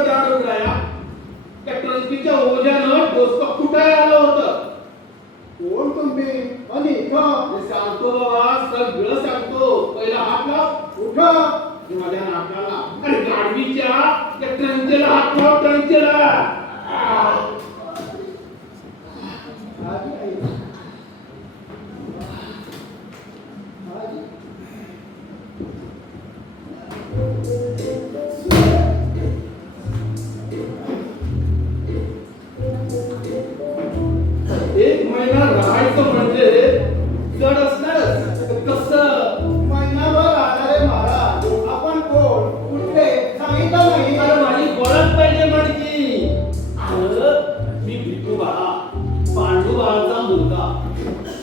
एवढं जाड उघडाया त्या ट्रंकीच्या ओझ्यानं डोसकं फुटायला आलं होतं. कोण तुम्ही आणि इथं? हे सांगतो बाबा, सगळं सांगतो. पहिला हात लाव. कुठं? माझ्या नाकाला. अरे गाडवीच्या त्या ट्रंकेला हात लाव, ट्रंकेला. आजी आई. आजी. एक महिना राहायचं म्हणजे जड असणारच. कसं? महिनाभर राहणारे महाराज. आपण कोण? कुठले? सांगितलं नाही. अरे माझी ओळख पाहिजे म्हणजे. अरे मी विठुबा, पांडुबाचा मुलगा,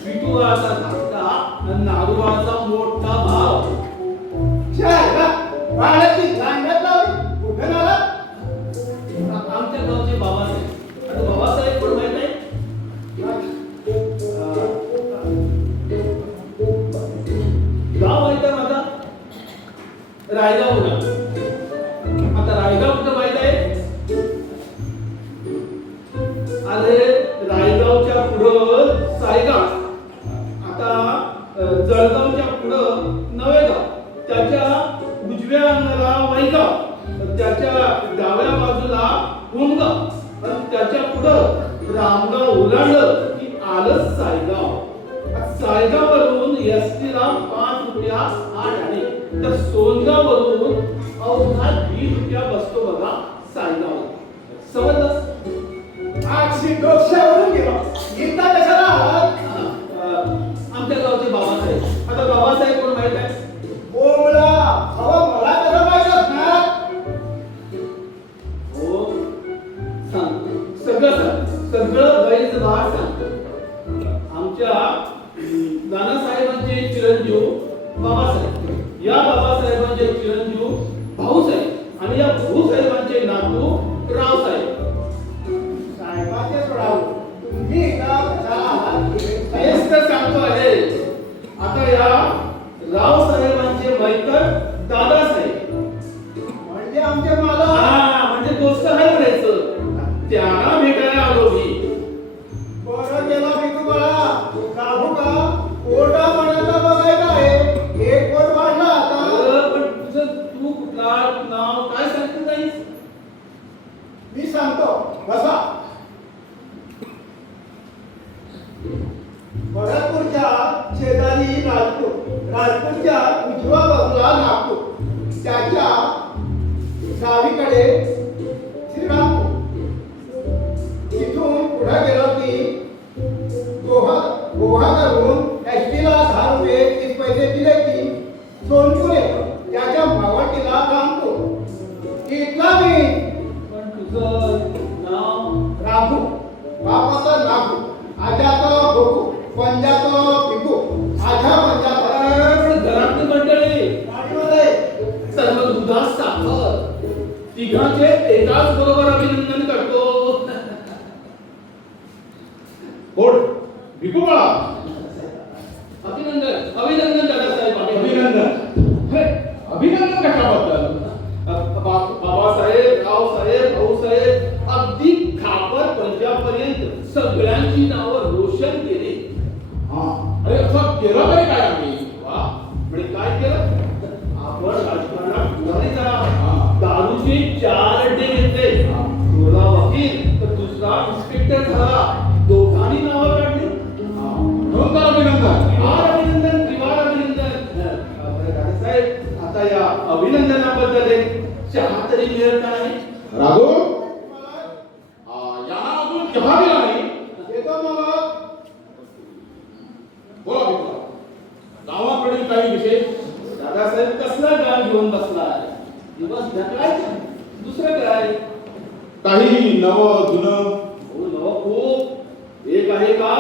विठुबाचा धाकटा आणि नागोबाचा मोठा भाव. बाळाची गांड्यात लावली. कुठे नाला? आमच्या गावचे बाबासाहेब. आता बाबासाहेब कोण माहित आहे? गाव माहित आहे माझा? रायगाव होता. आता रायगाव कुठं माहित आहे? अरे रायगावच्या पुढं सायगाव, आता जळगावच्या पुढं नवेगाव, त्याच्या उजव्या अंगाला वैगाव, त्याच्या डाव्या बाजूला होमगाव आणि त्याच्या पुढं रामगाव ओलांडलं की आलं सायगाव. सायगाव वरून एसटीला 5 रुपया 8 आणे, तर सोनगाव वरून अवघा 20 रुपया बसतो बघा सायगाव. समजलं? आजची डोक्यावरून गेलो. इथं कशाला आहात? आमच्या गावचे बाबासाहेब. आता बाबासाहेब कोण माहित आहे? बोबडा. अहो मला कसं माहित असणार? हो सांग, सगळं सांग, सगळं बैल बाळ सांग. आमच्या नानासाहेबांचे चिरंजीव बाबासाहेब, या बाबासाहेबांचे चिरंजीव भाऊसाहेब आणि या भाऊसाहेबांचे नातू रावसाहेब. साहेबाचे सोडावं. तुम्ही इथं कशाला आहात? हेच तर सांगतो आहे. आता या रावसाहेबांचे मैत्र दादासाहेब, म्हणजे आमचे मालक. म्हणजे दोस्त आहे म्हणायचं. त्यांना भेटायला आलो मी. बरं केला मी तुम्हाला. काढू का? कोर्टा पाण्याचा बघायचा आहे. एक कोट वाढला आता. पण तू कुठला नाव काय सांगतो नाहीस? मी सांगतो. बसा. भरतपूरच्या शेजारी राजपूर, राजपूरच्या उजव्या बाजूला नागपूर, त्याच्या डावीकडे श्रीरामपूर. तिथून पुढे गेलो की गोहा धरून एसटीला 10 रुपये 30 पैसे दिले की सोनपूर येतो. त्याच्या मावटीला रामपूर. इथला मी. पण तुझं नाव? राघू. बापाचा नागू, आजाचा भोगू, पंजाचा पिकू, आझा पंजाचा. पण घरातली मंडळी गाडीमध्ये सर्व दुधात साखर, तिघांचे एकाच बरोबर अभिनंदन करतो. कोण? भिकू बाळा. अभिनंदन, अभिनंदन दादासाहेब. अभिनंदन. हे, अभिनंदन कशाबद्दल? बाबासाहेब, रावसाहेब, भाऊसाहेब, अगदी खापर पंजाबपर्यंत सगळ्यांची नावं रोशन केली. हा. अरे असं केलं तरी काय आम्ही? वा, म्हणजे काय केलं? आपण राजकारणात पुढारी झाला. हा. दारूचे 4 अड्डे घेतले. थोडा वकील तर दुसरा इन्स्पेक्टर झाला. दोघांनी नावं काढली. हा. म्हणून तर अभिनंदन. त्रिवार अभिनंदन, त्रिवार अभिनंदन. दादासाहेब, आता या अभिनंदनाबद्दल एक चहा तरी मिळत का नाही? राघू, यांना अजून चहा दिला नाही. येतो मला. बोला भिकू. गावाकडील काही विशेष? दादासाहेब कसला गाव घेऊन बसलाय? दिवस ढकलायचा, दुसरं काय? काही नवं जुनं? हो नवं खूप. एक आहे का,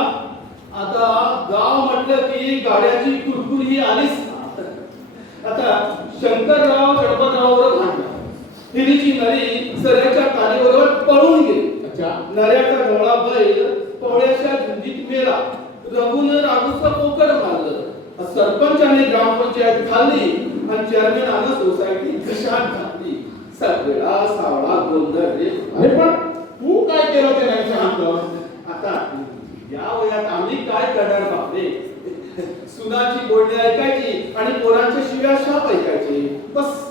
आता गाव म्हटलं की गाड्याची कुरकुर ही आलीच. आता शंकरराव गणपतराववर भांडला. हिरीची नरी सऱ्याच्या कालीबरोबर पळून गेली. अच्छा. नऱ्याचा ढोळा बैल पवळ्याच्या झुंजीत मेला. रघुन राघूचं पोकर मारलं. सरपंचाने ग्रामपंचायत खाल्ली आणि चेअरमॅनानं सोसायटी घशात घातली. सगळा सावळा गोंधळ रे. अरे पण तू काय केलं ते नाही सांगितलं. आता या वयात आम्ही काय करणार बापरे. सुनाची बोलणी ऐकायची आणि पोरांच्या शिव्या शाप ऐकायची, बस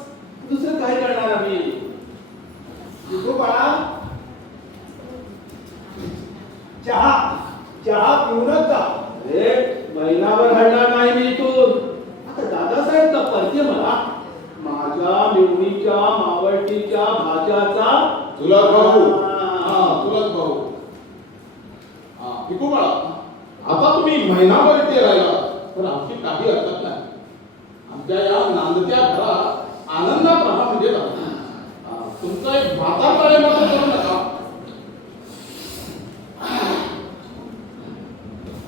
दुसरं काय करणार आम्ही. विठू बाळा, चहा चहा पिऊनच जा. अरे महिनाभर हलणार नाही मी इथून. आता दादासाहेब का परते मला माझ्या मेवणीच्या मावळतीच्या भाज्याचा तुला भाऊ. हा तुलाच भाऊ. हा विकू बाळा, आता तुम्ही महिनाभर इथे राहिला तर आमची काही हरकत नाही. आमच्या या नांदत्या घरात आनंदात राहा म्हणजे राहा. तुमचा एक भाता कार्य मात्र करू नका.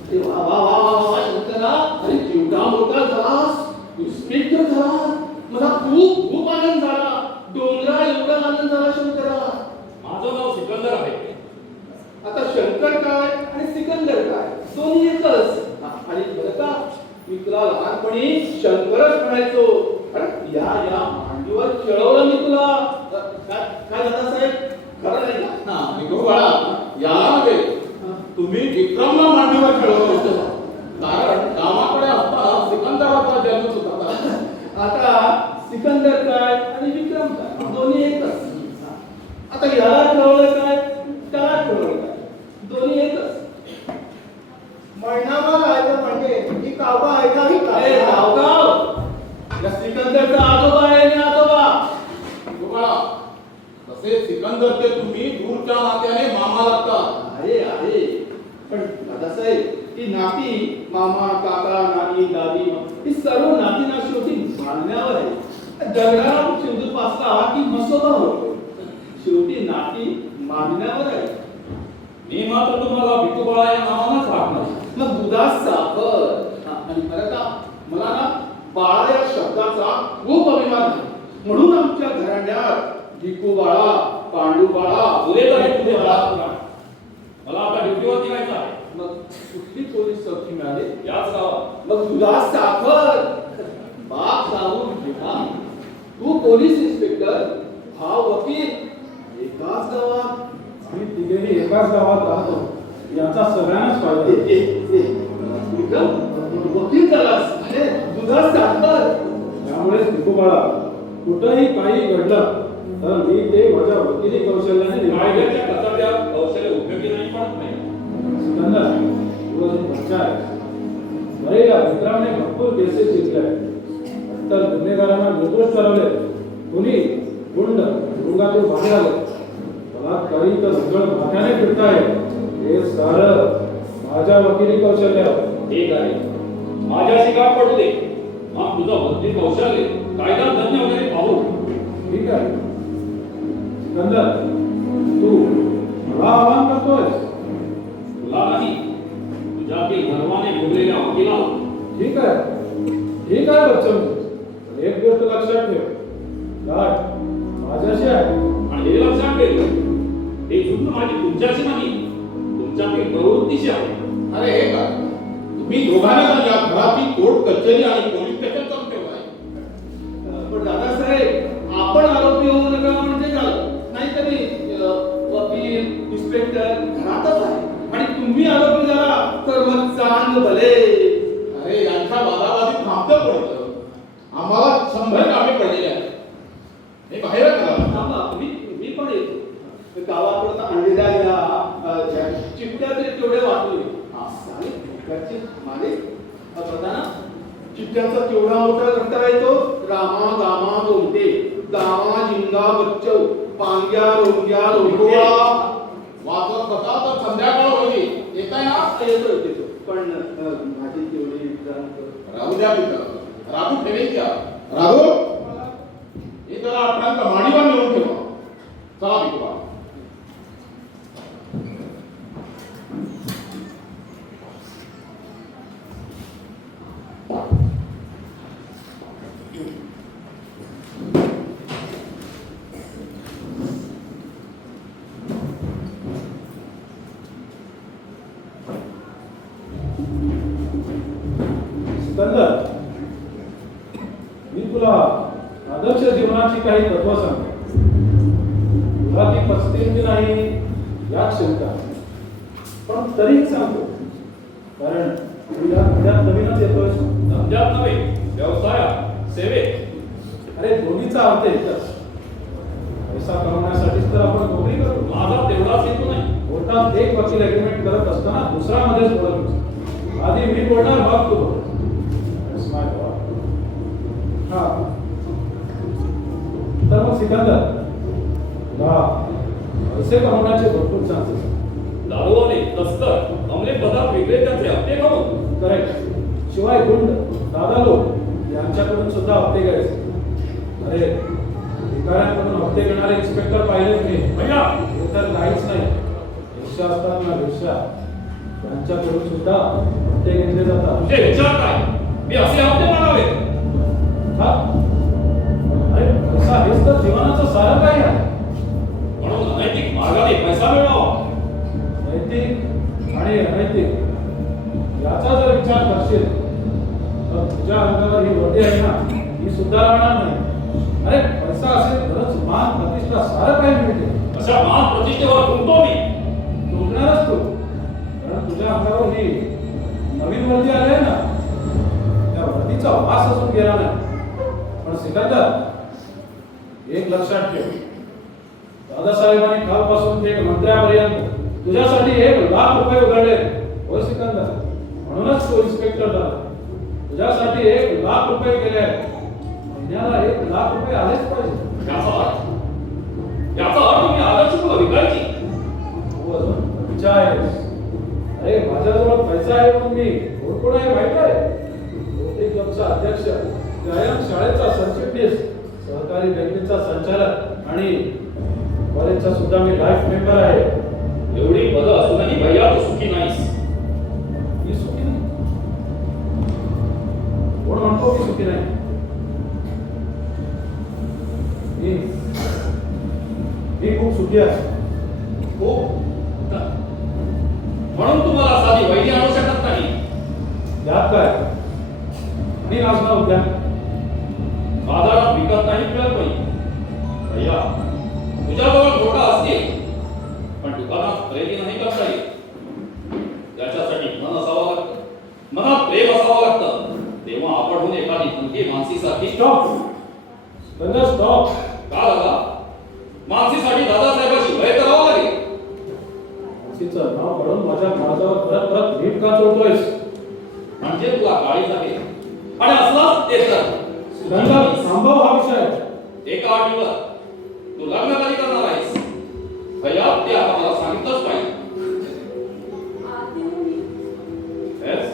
अरे वा वा वा वा वा शंकरा, अरे केवढा मोठा झालास, इन्स्पेक्टर झाला. मला खूप खूप आनंद झाला. डोंगरा एवढा आनंद झाला शंकरा. माझं नाव सिकंदर आहे. आता शंकर काय आणि सिकंदर काय दोन्ही एकच. आणि बरं का, मी तुला लहानपणी शंकरच म्हणायचो. अरे या या मांडीवर खेळवलं मी तुला. काय दादासाहेब, खरं नाही ना? हा विकू बाळा, याला नव्हे, तुम्ही विक्रमला मांडीवर खेळवलं होतं. कारण गावाकडे असताना सिकंदराचा जन्म होता. आता सिकंदर काय आणि विक्रम काय दोन्ही एकच. आता याला खेळवलं काय, त्याला खेळवलं काय, दोन्ही एकच. महिनाभर राहायचं म्हणजे ही कावबा ऐकावी का? अरे गावगाव, या सिकंदरचा आजोबा आहे आणि आजोबा. विकू बाळा, तसे सिकंदर ते तुम्ही दूरच्या नात्याने मामा लागतात. आहे पण दादासाहेब, ती नाती मामा काका नानी दादी ही सर्व नातींना शेवटी मानण्यावर आहे. दगडाला शेवटी पासला की मसोबा होतो. शेवटी नाती मानण्यावर आहे. मी मात्र तुम्हाला विठूबाळा या नावानंच राखणार. मग दुधात साखर. आणि बरं का, मला ना बाळा या शब्दाचा खूप अभिमान आहे. म्हणून आमच्या घराण्यात भिकू बाळा, पांडू बाळा, पुरे झाले पुरे बाळा. मला आता ड्युटीवर निघायचं आहे. मग कुठली पोलीस चौकी मिळाली? याच गावात. मग दुधात साखर. बाप जाऊन घेता. तू पोलीस इन्स्पेक्टर, भाव वकील, एकाच गावात. आम्ही तिघेही एकाच गावात राहतो, याचा सगळ्यांनाच फायदा. विक्रम, वकील झालास, अरे दुधात साखर. त्यामुळे बाळा, कुठंही काही घडलं तर मी ते माझ्या वकिली कौशल्याने निभावेन. कायद्याच्या कर्तव्यात कौशल्य उपयोगी नाही पडत नाही. सिकंदर, तू अजून बच्चा आहेस. बरे, या विक्रमने भरपूर केसेस जिंकल्या. तर गुन्हेगारांना निर्दोष ठरवले. कुणी गुंड तुरुंगातून बाहेर आले. बलात्कारी तर सगळं माथ्याने फिरताय. हे सारं माझ्या वकिली कौशल्यावर. ठीक आहे, माझ्याशी का पडू दे. मग तुझं वकील कौशल्य कायदा तज्ञ वगैरे पाहू. ठीक आहे सिकंदर, तू मला आवाहन करतोयस. तुला नाही, तुझ्यातील गर्वाने भोगलेल्या वकिलाला. ठीक आहे बच्चन, पण एक गोष्ट लक्षात ठेव, गाठ माझ्याशी आहे. आणि हे लक्षात ठेव, हे युद्ध माझी तुमच्याशी नाही, तुमच्यातील प्रवृत्तीशी आहे. अरे हे का, तुम्ही दोघांना या घराची कोर्ट कचेरी आणि पोलीस स्टेशन करून ठेवलाय. पण दादासाहेब, आपण आरोपी होऊ नका म्हणजे झालं. नाही तरी वकील इन्स्पेक्टर घरातच आहे आणि तुम्ही आरोपी झाला तर मग चांगलं भले. अरे यांच्या वादावादी थांबतं पडतं. आम्हाला 100 कामे पडलेली आहेत. हे बाहेर करा. थांबा, मी पण येतो. गावाकडून आणलेल्या या चिठ्ठ्या ते तेवढे वाचले. आणि घरचे माले बघा ना, चिठ्ठ्याचा केवढा मोठा घंटा येतो. रामा गामा गोमटे, गावा जिंगा बच्चव, पांग्या रोंग्या लोंढे. वाचत बसा तर संध्याकाळ होईल. येताय ना? येतो पण माझी तेवढी विचार राहू द्या मित्र, राहू ठेवेल का? राहू हे जरा आपल्याला माडीवर नेऊन ठेवा. चला विकवा. सिकंदर, मी तुला आदर्श जीवनाची काही तत्व सांगतो. मला ती पचतील की नाही यात शंका आहे. पण तरीही सांगतो, कारण तुला धंद्यात नवीनच येतोय. धंद्यात नव्हे, व्यवसायात, सेवेत. अरे दोन्हीचा अर्थ एकच. पैसा कमवण्यासाठीच तर आपण नोकरी करतो. माझा तेवढाच हेतू नाही. कोर्टात एक वकील अग्रीमेंट करत असताना दुसरा मध्येच बोलत. आधी मी बोलणार, मग तू बोल. That's my fault. हा तर मग सिकंदर, तुला पैसे कमवण्याचे भरपूर चान्सेस आहेत. दारूवाले, तस्कर, अंमली पदार्थ वेगळे त्याचे हप्ते कमवतो. करेक्ट. शिवाय गुंड, दादा लोक यांच्याकडून सुद्धा हप्ते घ्यायचे. अरे भिकाऱ्यांकडून हप्ते घेणारे इन्स्पेक्टर पाहिलेत मी. भैया, हे तर काहीच नाही. रिक्षा असतात ना रिक्षा, त्यांच्याकडून सुद्धा हप्ते घेतले जातात. तुझे विचार काय? मी असे हप्ते मागावे? हा? अरे पैसा हेच तर जीवनाचं सारं काही आहे. म्हणून अनैतिक मार्गाने पैसा मिळवावा. नैतिक आणि अनैतिक याचा जर विचार करशील तर तुझ्या अंगावर ही वर्दी आहे ना, ही सुद्धा राहणार नाही. अरे पैसा असेल तरच मान प्रतिष्ठा सारं काही मिळते. अशा मान प्रतिष्ठेवर गुंतो मी. तुटणारच तू, कारण तुझ्या अंगावर ही नवीन वर्दी आली आहे ना, त्या वर्दीचा वास अजून गेला नाही. पण सिकंदर, एक लक्षात ठेव, दादासाहेबांनी कालपासून ते मंत्र्यापर्यंत तुझ्यासाठी 1,00,000 रुपये उघडले. होय सिकंदर, म्हणूनच तो इन्स्पेक्टर झाला. तुझ्यासाठी 1,00,000 रुपये गेले. महिन्याला 1,00,000 रुपये आलेच पाहिजे. याचा अर्थ मी आदर्श तुला विकायची. तू अजून कच्चा आहेस. अरे माझ्याजवळ पैसा आहे म्हणून मी कोण आहे माहित आहे? बहुतेक क्लबचा अध्यक्ष, व्यायाम शाळेचा सरचिटणीस, सहकारी बँकेचा संचालक आणि कॉलेजचा सुद्धा मी लाईफ मेंबर आहे. एवढी पदं असूनही भैया तू सुखी नाहीस. मी सुखी नाही. कोण म्हणतो मी सुखी नाही? मी खूप सुखी आहे. हो, म्हणून तुम्हाला साधी वैली आणू शकत नाही. यात काय? आणि नाचना उद्या बाजारात विकत नाही मिळत नाही. भैया, तुझ्याजवळ मोठा असतील पण दुकानात खरेदी नाही करता येत. त्याच्यासाठी मन असावं लागतं, मनात प्रेम असावं लागतं. तेव्हा आपणहून एखादी मुलगी मानसीसाठी स्टॉप. बंद स्टॉप. का दादा? मानसीसाठी दादासाहेबाची वय करावं लागेल. तिचं नाव काढून माझ्या काळजावर परत परत नीट का चोळतोयस? म्हणजे तुला काळीच आहे आणि असलाच ते तर रंगा थांबव हा विषय. एका अटीवर तू लग्न कधी करणार आहेस? भैया, ते आता मला सांगितलंच पाहिजे. Yes?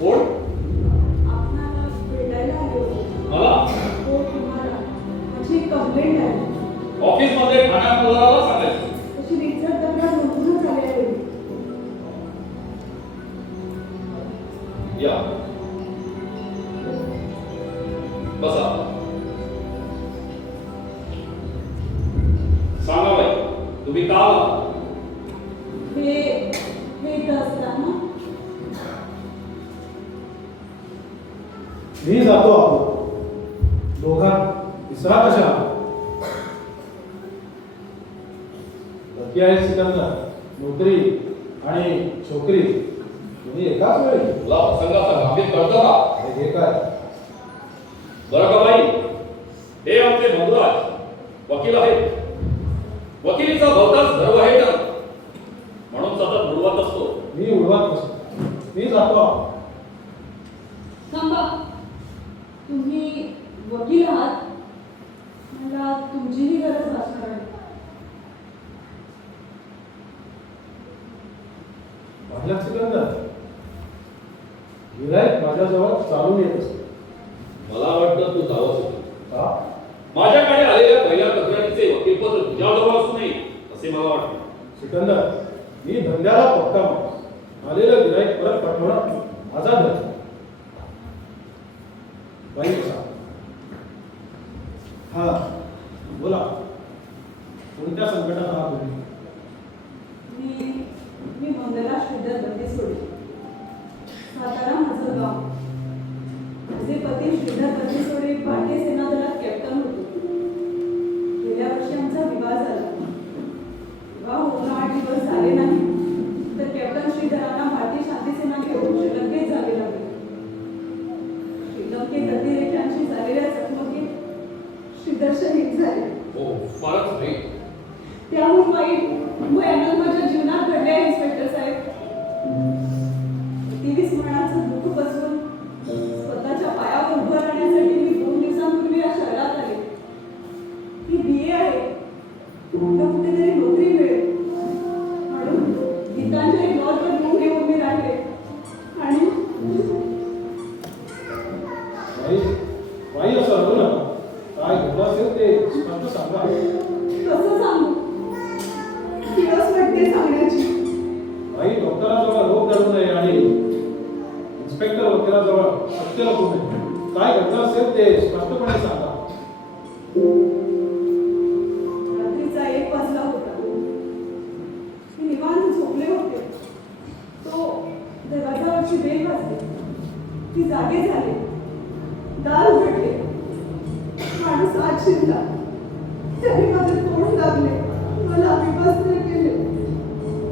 कोण? मला ऑफिस मध्ये खाण्यात सांगायचं. या बसा. सांगा बाई, तुम्ही का आला? मी जातो आपण दोघात तिसरा कशा बाकी आहे. सिकंदर, नोकरी आणि छोकरी तुम्ही एकाच वेळी. तुला प्रसंगाचा गंभीर कळतं का? अरे हे काय? बरं का बाई, हे आमचे बंधुराज वकील आहेत. वकिलीचा बहुतांश गर्व आहे तर म्हणून सतत उडवत असतो. मी उडवत नसतो. मी जातो. थांबा, तुम्ही वकील आहात, मला तुमचीही गरज भासणार आहे. पाहिलं सिकंदर, गिऱ्हाईक माझ्याजवळ चालून येत असते. मला वाटतं तू जावंच होतं. का? माझ्याकडे आलेल्या पहिल्या तक्रारीचे वकीलपत्र तुझ्याजवळ असू नये असे मला वाटते. सिकंदर, मी धंद्याला पक्का माणूस. आलेलं गिऱ्हाईक परत पाठवणं माझा धर्म. बाई कसा? हा बोला, कोणत्या संकटात आहात तुम्ही? मी मंगला श्रीधर बंदेसोडे, सातारा माझं गाव. माझे पती श्रीधर बंदेसोडे भारतीय सेना दलात कॅप्टन होते. गेल्या वर्षी आमचा दर्शनहीन झाले. हो फारच वाईट. त्याहून वाईट भयानक माझ्या जीवनात घडले आहे इन्स्पेक्टर साहेब. 23 मरणाचं दुःख बसवून स्वतःच्या पायावर उभं राहण्यासाठी मी 2 दिवसांपूर्वी या शहरात आले. ही BA आहे, कुठं कुठेतरी नोकरी मिळेल म्हणून गीतांजली लॉजवर रूम घेऊन मी राहिले. आणि बाई असं अडू नका. काय घडलं असेल ते स्पष्ट सांगा. कसं सांगू, किळस वाटते सांगण्याची. बाई डॉक्टराजवळ रोग धरू नये आणि इन्स्पेक्टर वकिलाजवळ सत्य लपू नये. काय घडलं असेल ते स्पष्टपणे सांगा. रात्रीचा 1 वाजला होता. मी निवांत झोपले होते. तो दरवाजावरची बेल वाजली. ती जागे झाले. दार उघडले. माणूस आत शिरला. त्याने माझे तोंड दाबले, मला विवस्त्र केले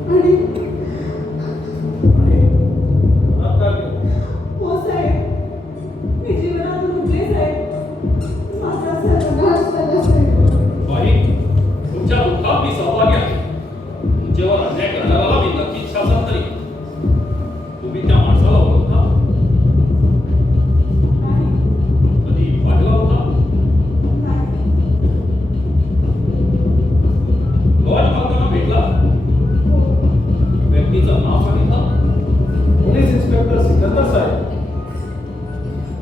आणि घरात काय केलं? हो साहेब, मी जीवनातून उठले साहेब. माझा सर्वनाश झाला साहेब. बाई, तुमच्या दुःखात मी सहभागी आहे. तुमच्यावर अन्याय करणाऱ्याला मी नक्कीच शासन करीन. तुम्ही त्या माणसाला ओळखता? नाही, कधी पाहिला होता? नाही. लॉज मालकांना भेटला? हो, व्यक्तीचं नाव सांगितलं? पोलीस इन्स्पेक्टर सिकंदर साहेब.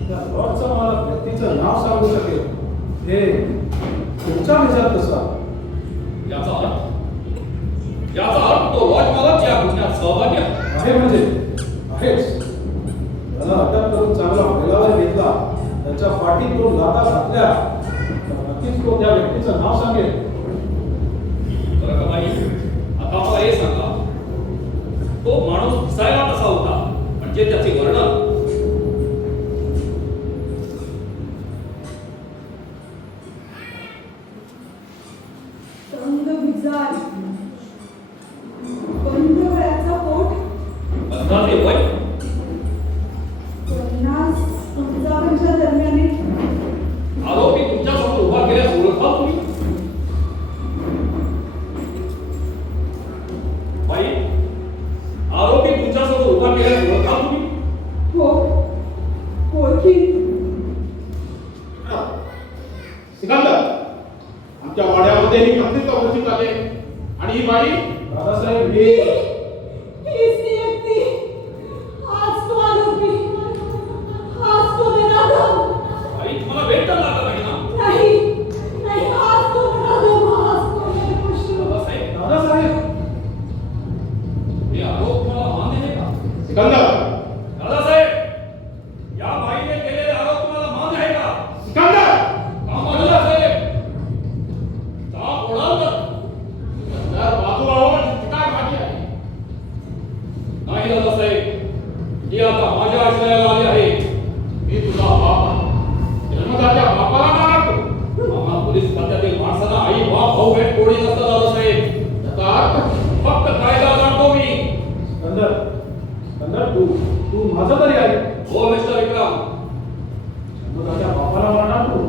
त्या लॉजचा मला व्यक्तीचं नाव सांगू शकेल हे तुमच्या विचार कसा? याचा अर्थ तो लॉज मालक या गुन्ह्यात सहभागी आहे. आहे म्हणजे आहेच. त्याला अटक करून चांगला बैलावर घेतला, त्याच्या पाठीत 2 लाथा घातल्या तर नक्कीच तो त्या व्यक्तीचं नाव सांगेल. बरं का बाई, आता मला हे सांगा, तो माणूस दिसायला कसा होता, म्हणजे त्याचे वर्णन? तंग विजार, बंद गळ्याचा पोट, अंदाजे वय 50-55 दरम्यान. आरोपी तुमच्यासमोर उभा केल्यास ओळखा तुम्ही? बाई, आरोपी तुमच्यासमोर उभा केल्यास ओळखा तुम्ही? हो, ओळखी. सिकंदर, आमच्या वाड्यामध्ये ही कथित अवस्थित आले आणि ही बाई दादासाहेब हे हीच ती व्यक्ती. हाच तो आरोपी, हाच तो निराधम. बाई, तुम्हाला भेट तर लागत नाही ना? नाही, नाही, हाच तो निराधम, हाच तो निर्दोष. दादासाहेब, दादासाहेब हे आरोप तुम्हाला मान्य आहे का? सिकंदर, दादासाहेब, या बाईने केलेले आरोप तुम्हाला मान्य आहे का? सिकंदर, का मान्य दादासाहेब? का बोलाल तर? सिकंदर, बाजूला हो, काय बाकी आहे? नाही दादासाहेब, ही आता माझ्या आश्रयाला आली आहे. मी तुझा बाप आहे. जन्मदात्या बापाला मारतो. आम्हा पोलीस खात्यातील माणसांना आई बाप भाऊ भेट कोणी नसतं दादासाहेब. त्याचा अर्थ फक्त कायदा जाणतो मी. सिकंदर, सिकंदर तू माझा तरी आहे. हो मिस्टर विक्रम, मग माझ्या बापाला मारणार तू?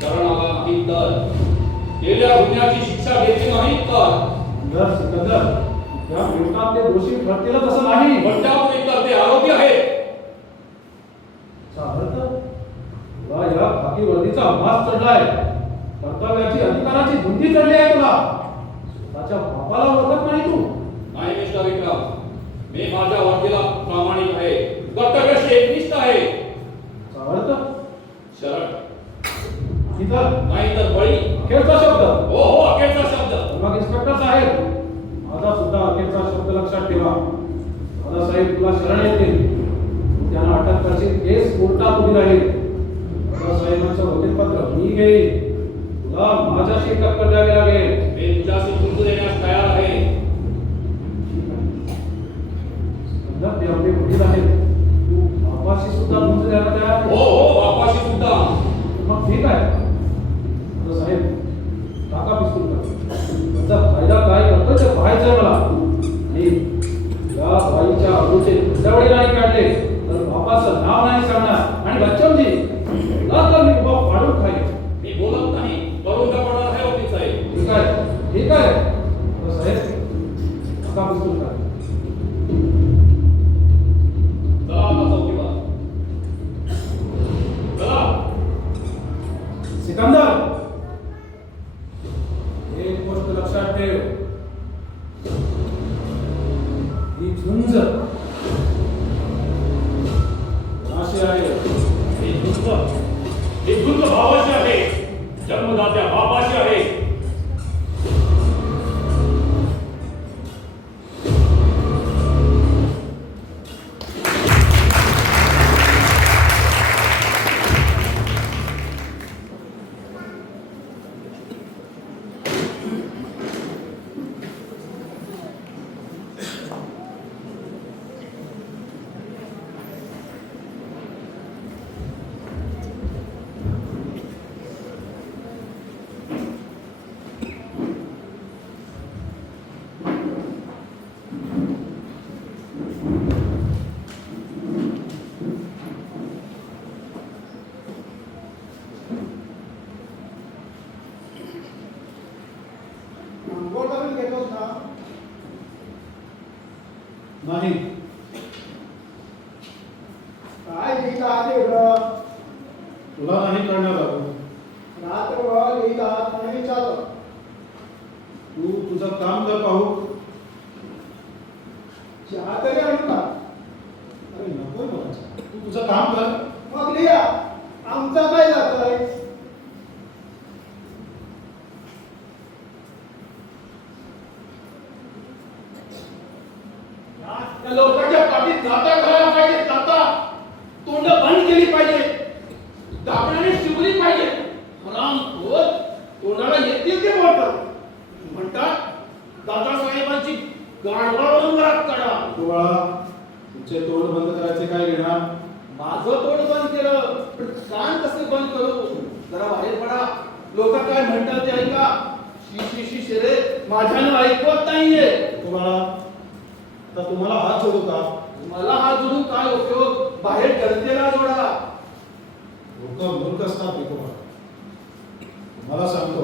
शरण आला नाही तर, केलेल्या गुन्ह्याची शिक्षा घेतली नाही तर, सिकंदर, त्या घटनात ते दोषी ठरतील तसं नाही. पण त्यामुळे तर ते आरोपी आहेत. अर्थ तुला या खाकी वर्दीचा अभ्यास चढलाय. कर्तव्याची अधिकाराची बुद्धी चढली आहे तुला. स्वतःच्या बापाला ओळखत नाही तू. नाही मिस्टर विक्रम, मी माझ्या वर्दीला प्रामाणिक आहे, कर्तव्याशी एकनिष्ठ आहे. अर्थ शरण नाही तर नाही तर बळी. अखेरचा शब्द. हो हो, अखेरचा शब्द. मग इन्स्पेक्टर साहेब, माझा सुद्धा अखेरचा शब्द लक्षात ठेवा. दादासाहेब तुला शरण येतील. त्यांना अटक करशील, केस कोर्टात उभी राहील. दादासाहेबांचं वकीलपत्र मी घेईन. तुला माझ्याशी टक्कर द्यावी लागेल. मी तुझ्याशी झुंज देण्यास तयार आहे. समजा ते आपले वडील आहेत. तू बापाशी सुद्धा झुंज द्यायला तयार आहे? हो हो, बापाशी सुद्धा. मग ठीक आहे. दादासाहेब, टाका पिस्तूल का. त्याचा फायदा काय करतो ते पाहायचंय मला. आणि या बाईच्या अगोदरचे धंद्यावडी नाही काढले तर बापाचं नाव नाही सांगणार. आणि बच्चनजी, तुला तर मी उभा पाडून खाईल. सिकंदर, एक गोष्ट लक्षात ठेव, ही झुंज कोणाशी आहे? ही झुंज भावाशी आहे, जन्मदात्या बापाशी आहे. आंघोळ करून घेतोस ना? नाही. काय लिहित आहात एवढं? तुला नाही करण्यात आलं. रात्रभर लिहित आहात म्हणून विचारलं. तू तुझं काम कर पाहू. चहा तरी आणू का? अरे नको बोलायचं, तू तुझं काम कर. मग लिहा, आमचं काय जातंय? त्या लोकांच्या पाठीत जाता करायला पाहिजे, जाता तोंड बंद केली पाहिजे, दाबण्याने शिवली पाहिजे. हरामखोर तोंडाला येतील ते बोलतात, म्हणतात दादासाहेबांची गाढवावरून राग काढा. बाळा, तुमचे तोंड बंद करायचे काय घेणार? माझं तोंड बंद केलं पण कान कसे बंद करू? जरा बाहेर पडा, लोक काय म्हणतात ते ऐका. शी शेरे माझ्यानं ऐकवत नाहीये. बाळा, आता तुम्हाला हात जोडू का? मला हात जोडून काय उपयोग? बाहेर जनतेला जोडा. लोक मूर्ख असतात विकोबा. मला सांगतो,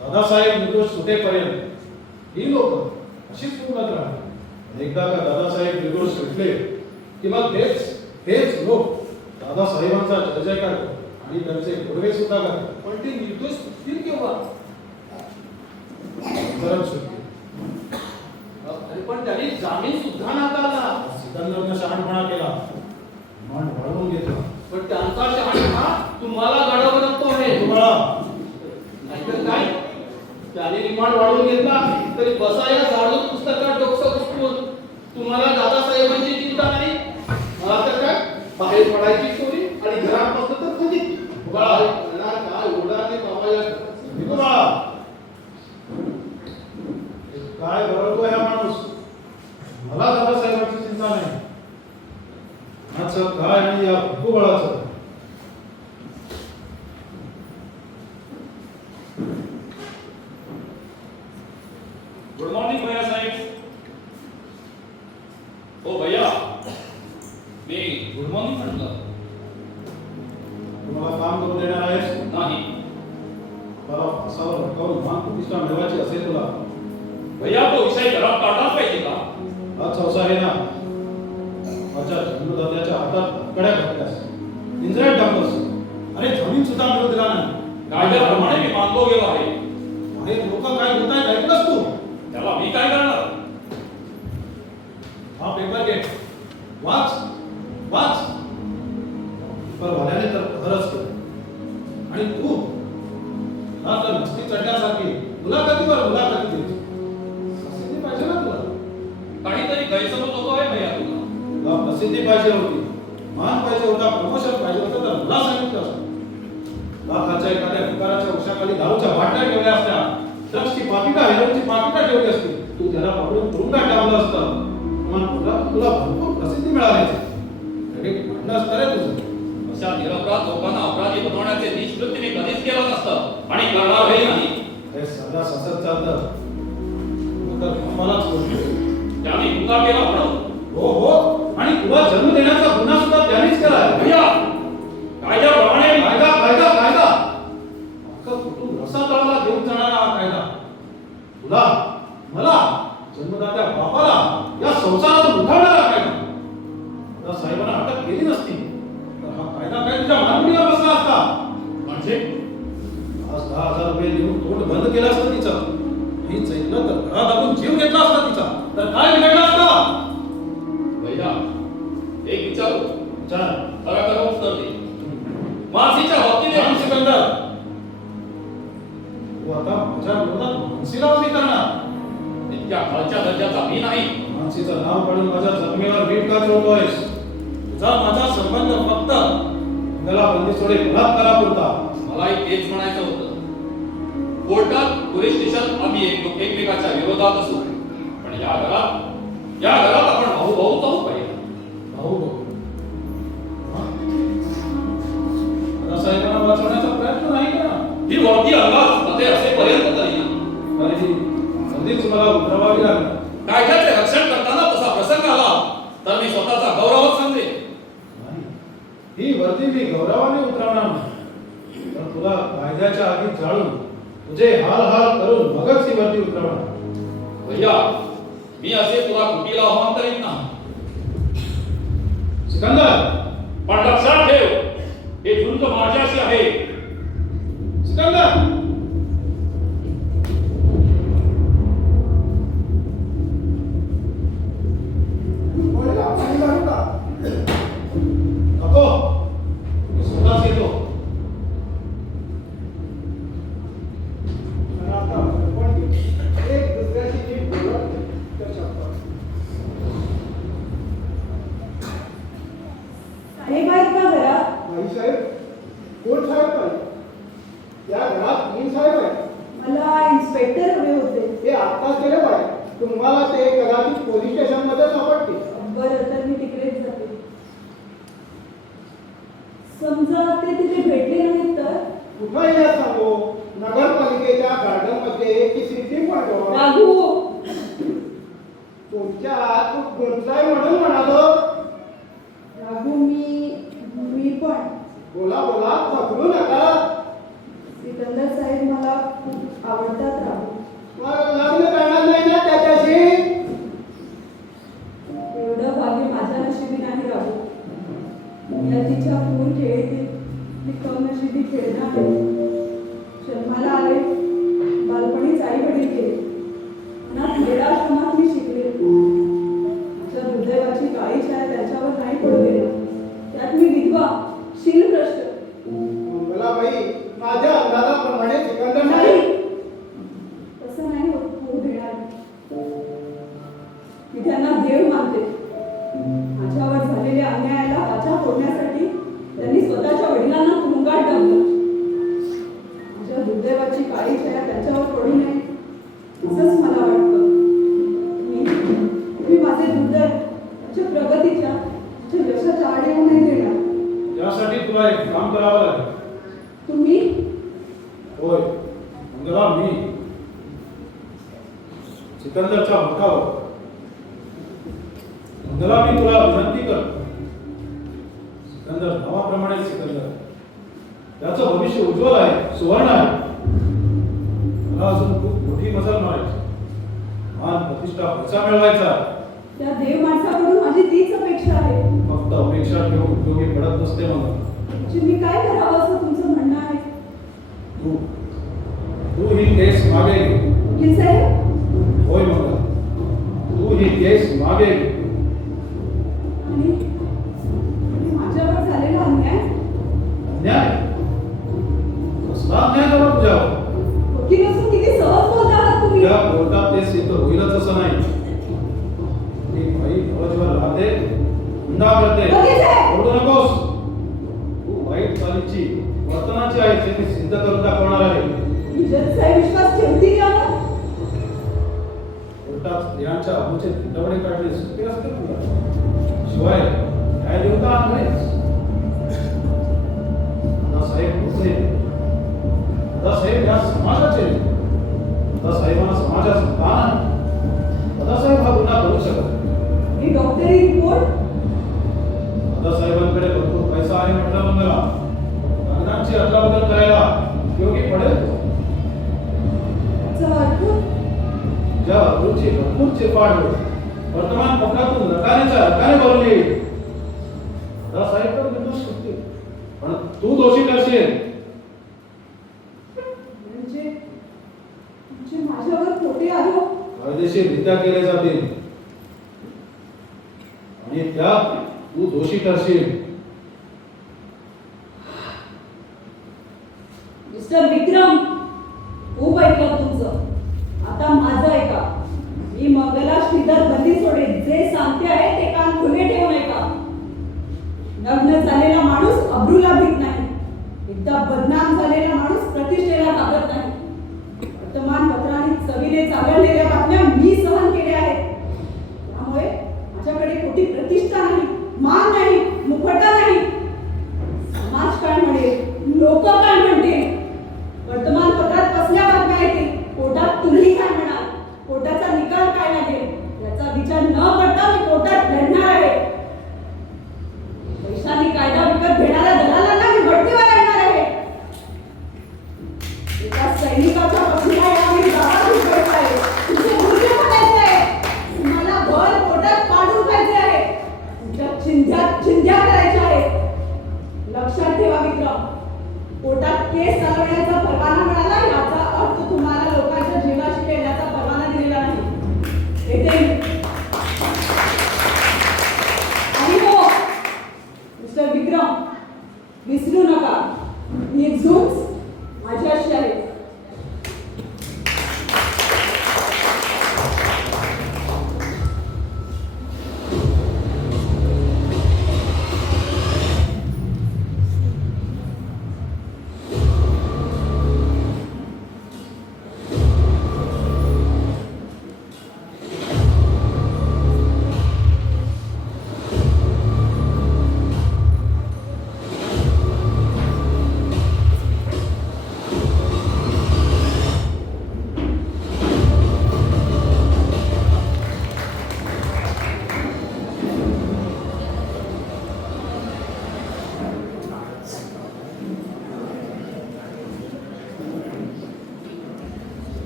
दादासाहेब निर्दोष सुटेपर्यंत ही लोक अशीच बोलत राहणार. एकदा का दादासाहेब निर्दोष सुटले की मग हेच लोक दादासाहेबांचा जय जयकार करतात आणि त्यांचे गोडवे सुद्धा करतात. पण ते निर्दोष सुटतील केव्हा? परत सुटले. अरे पण त्यांनी जामीन सुद्धा नाकारला. सिकंदरनं शहाणपणा केला, मन वाढवून घेतला. पण त्यांचा शहाणपणा तुम्हाला गाडवतो आहे. तुम्हाला नाहीतर काय? त्याने रिमांड वाढवून घेतला तरी बसा या झाडून पुस्तकात डोकं पुसपून. तुम्हाला दादासाहेबांची चिंता नाही, मला तर काय बाहेर पडायची चोरी आणि घरात बसलं तर कधी काय ओढा नाही बाबा या विकोबा, काय बरोबर हा माणूस. मला दादासाहेबांची चिंता नाही. माझं काय आणि या भूगोळाचं. गुड मॉर्निंग भैया साहेब. हो भैया, मी गुड मॉर्निंग म्हटलं तुम्हाला काम करू देणार आहेस? नाही. मला फासावर लटकावून मान प्रतिष्ठा मिळवायची असेल तुला. भैया, तो विषय घरात काढलाच पाहिजे का? हा संसार आहे ना. माझ्या जन्मदात्याच्या हातात कड्या घातल्यास, पिंजऱ्यात टाकलंस आणि जमीन सुद्धा मिळू दिला नाही. कायद्याप्रमाणे मी मानलो गेलो आहे. अरे लोक काय बोलतायत ऐकलंस तू? त्याला मी काय करणार? हा पेपर घे, वाच वाच. पेपर वाल्याने तर खरंच केलं. आणि तू ना तर मस्ती चढण्यासारखी मुलाखतीवर मुलाखती द्यायची. प्रसिद्धी पाहिजे ना तुला. काहीतरी गैरसमज होतो आहे भैया तुला. तुला प्रसिद्धी पाहिजे होती, मान पाहिजे होता, प्रमोशन पाहिजे होतं तर मला सांगितलं असतं. लाखाच्या एखाद्या दुकानाच्या उशाखाली दारूच्या बाटल्या ठेवल्या असत्या, ड्रग्सची पाकिटा, हेरोईनची पाकिटा ठेवली असती. तू त्याला पकडून तुरुंगात ठेवलं असतं. तुला भरपूर प्रसिद्धी मिळाली असती. म्हणलं असतं रे तुझं. अशा निरपराध लोकांना अपराधी बनवण्याचे निष्कृत्य मी कधीच केलं नसतं आणि करणारही नाही. हे सदा सतत चालतं. तू तर मलाच बोलतोय. त्याने गुन्हा केला म्हणून. हो हो, आणि तुला जन्म देण्याचा गुन्हा सुद्धा त्यानेच केला आहे. भैया, कायद्याप्रमाणे मी कायदा कायदा कायदा अख्खं कुटुंब रसा तळाला देऊन जाणारा हा कायदा. तुला, मला, जन्मदात्या बापाला या संसारातून उठवणारा कायदा. दादा साहेबांना अटक केली नसती तर हा कायदा काय तुझ्या मानवणीवर बसला असता. म्हणजे 6,000 रुपये देऊन तोंड बंद केलं असतं तिचं. ही चैतलं तर घरात आपण जीव घेतला असता तिचा, तर काय बिघडलं असतं? भैया एक विचारू चल खरा खरं उत्तर दे. मानसीच्या बाबतीत थांब एक सिकंदर. तू आता माझ्या विरोधात मानसीला उभी करणार? इतक्या खालच्या दर्जाचा मी नाही. मानसीचं नाव काढून माझ्या जखमेवर मीठ का चोळतोयस? तुझा माझा संबंध फक्त मला बंदिस्तोडे बलात्कारापुरता. मलाही तेच म्हणायचं होतं. कोर्टात पोलीस स्टेशन आम्ही एकमेकाच्या विरोधात असू, पण या घरात आपण भाऊ भाऊ आहोत पाहिजे. भाऊ भाऊ. दादासाहेबांना वाचवण्याचा प्रयत्न नाही का? ही वरती अंगास मध्ये असेपर्यंत तरी तरीही संधीच मला उतरवावी लागली. कायद्याचे रक्षण करताना तसा प्रसंग आला तर मी स्वतःचा गौरवच समजेन. नाही, ही वर्दी मी गौरवाने उतरवणार नाही. पण तुला कायद्याच्या आगीत जाळून तुझे हाल हाल करून मगच ही वर्दी उतरवणार. भैया मी असे तुला कुटीला आव्हान करीत नाही. सिकंदर. पण लक्षात ठेव हे झुंज माझ्याशी आहे. सिकंदर. कोणाला पाणी मारू का? नको, मी स्वतःच येतो. आणि आता आपण एक दुसऱ्याशी नीट बोलत तर शकतो. साहेब आहेत का घरात? भाई साहेब, कोण साहेब पाहिजे? या घरात 3 साहेब आहेत. मला इन्स्पेक्टर हवे होते. हे आत्ताच गेले पाहिजे. तुम्हाला ते कदाचित पोलीस स्टेशन मध्ये सापडतील. बरं, तर मी तिकडेच जाते. समजा ते तिथे भेटले नाहीत तर? कुठं येण्यास सांगू? नगरपालिकेच्या गार्डन मध्ये की सिटी पॉइंटवर? राघू. तुमच्या तू गुंतलाय म्हणून म्हणालो. राघू मी पण. बोला बोला, पकडू नका. सिकंदर साहेब मला खूप आवडतात राघू. मग लग्न करणार नाही ना त्याच्याशी? एवढं भाग्य माझ्या नशिबी नाही राहू. तिच्या फूल खेळते ती कमनशिबी खेळणार. जन्माला आले, बालपणीच आई वडील केले. अनाथ मेळाश्रमात मी शिकले. माझ्या दुर्दैवाची काळी छाया त्याच्यावर नाही पडू दिलं. त्यात मी विधवा, शीलभ्रष्ट. मंगलाबाई, माझ्या अंदाजाप्रमाणे सिकंदर नाही, नाही. तसं नाही होऊ देणार. मी त्यांना देव मानते. माझ्यावर झालेल्या अन्यायाला वाचा फोडण्यासाठी त्यांनी स्वतःच्या वडिलांना तुरुंगात टाकलं. माझ्या दुर्दैवाची काळी छाया त्यांच्यावर पडू नये असंच मला वाटतं. मी माझे दुर्दैव त्यांच्या प्रगतीच्या, त्यांच्या यशाच्या आड येऊ नाही देणार. त्यासाठी तुला एक काम करावं लागेल. तुम्ही? होय, मंगला मी सिकंदरचा मुकावर. मंगला मी तुला विनंती करतो. सिकंदर नावाप्रमाणे सिकंदर. त्याचं भविष्य उज्ज्वल आहे, सुवर्ण आहे. मला अजून खूप मोठी मजल मारायची. मान प्रतिष्ठा पैसा मिळवायचा. त्या देव माणसाकडून माझी तीच अपेक्षा आहे. फक्त अपेक्षा ठेवून उपयोगी पडत नसते मला. म्हणजे मी काय करावं असं तुमचं म्हणणं आहे? तू ही केस मागे घे. वकील साहेब? होय मंगला, तू ही केस मागे घे. आणि माझ्यावर झालेला अन्याय? अन्याय? कसला अन्याय झाला तुझ्यावर? वकील असून किती सहज बोलत आहात तुम्ही. या कोर्टात ते सिद्ध होईलच असं नाही. ती बाई फौजवर राहते, हुंडा करते. वकील साहेब! ओरडू नकोस. तू वाईट चालीची, वर्तनाची आहे ते मी सिद्ध करून दाखवणार आहे. जज साहेब विश्वास ठेवतील यावर? कोर्टात स्त्रियांच्या अबूचे तिंडवडे काढणे सोपे असते तुला. शिवाय न्याय देवता आहेच. दादासाहेब कुठले? दादासाहेब या समाजाचे. दादासाहेबांना समाजाचा स्थान आहे. दादासाहेब हा गुन्हा करू शकत नाही. ही डॉक्टरी रिपोर्ट? दादासाहेबांकडे भरपूर पैसा आहे म्हटलं मंगला. कागदांची अदलाबदल करायला योगी पडेल. याचा अर्थ? ज्या अब्रूची भरपूर चिरफाड होईल. वर्तमान पत्रातून रकाने भरून येईल. दादासाहेब तर निर्दोष होतील, पण तू दोषी ठरशील. म्हणजे माझ्यावर खोटे आरोप कायदेशीररित्या केले जातील आणि त्यात तू दोषी ठरशील. मिस्टर विक्रम, खूप ऐकलं तुमचं. आता माझं ऐका. मी मंगला श्रीधर बंदी सोडेल. जे सांगते आहे ते कान खुले ठेवू नये का? लग्न झालेला माणूस अब्रूला भीत नाही. एकदा बदनाम झालेला माणूस प्रतिष्ठेला घाबरत नाही. वर्तमानपत्राने चवीने चालवलेल्या बातम्या मी सहन केल्या आहेत. त्यामुळे माझ्याकडे खोटी प्रतिष्ठा नाही, मान नाही, मुखवटा नाही. समाज काय म्हणेल, लोक काय म्हणतील, वर्तमानपत्रात कसल्या बातम्या येतील, कोर्टात तुम्ही काय म्हणाल, कोर्टाचा निकाल काय लागेल याचा विचार न करता मी कोर्टात लढणार आहे. पैशाने कायदा विकत घेणाऱ्या दलालांना मी भट्टीवर आणणार आहे. एका सैनिकाच्या पत्नीला यावेळी गावात उभं आहे. तुझे मूल्य म्हणायचे आहे. तुम्हाला भर कोर्टात पाडून खायचे आहे. तुझ्या चिंध्या करायच्या आहेत. लक्षात ठेवा विक्रम, कोर्टात केस चालवण्याचा परवाना मिळाला याचा अर्थ तुम्हाला लोकांच्या जीवाशी खेळण्याचा परवाना दिलेला नाही. येथे आणि हो मिस्टर विक्रम, विसरू नका, ही झुंज माझ्याशी आहे.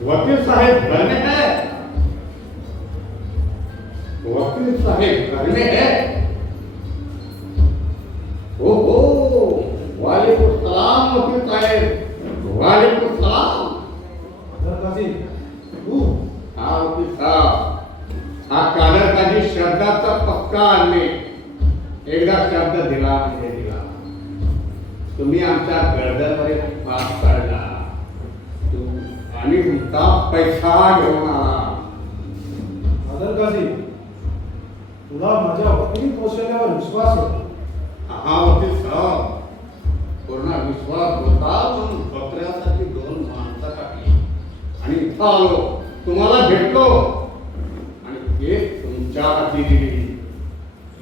वकील साहेब करने हैं, वकील साहेब करने हैं. ओहो, वालेकुम सलाम वकील साहेब, वालेकुम सलाम. काजी, तू हा वकील साहेब, हा कादरकाजी शब्दाचा पक्का आणले. एकदा शब्द दिला म्हणजे दिला. तुम्ही आमच्या गर्दनमध्ये पास काढला आणि तुमचा पैसा घेऊन आला. काजी, तुला माझ्या वकिली कौशल्यावर विश्वास होता. हा वकील साहेब, पूर्ण विश्वास होता म्हणून बकऱ्यासाठी 2 माणसं टाकली आणि इथं आलो, तुम्हाला भेटलो आणि ते तुमच्या हाती दिली.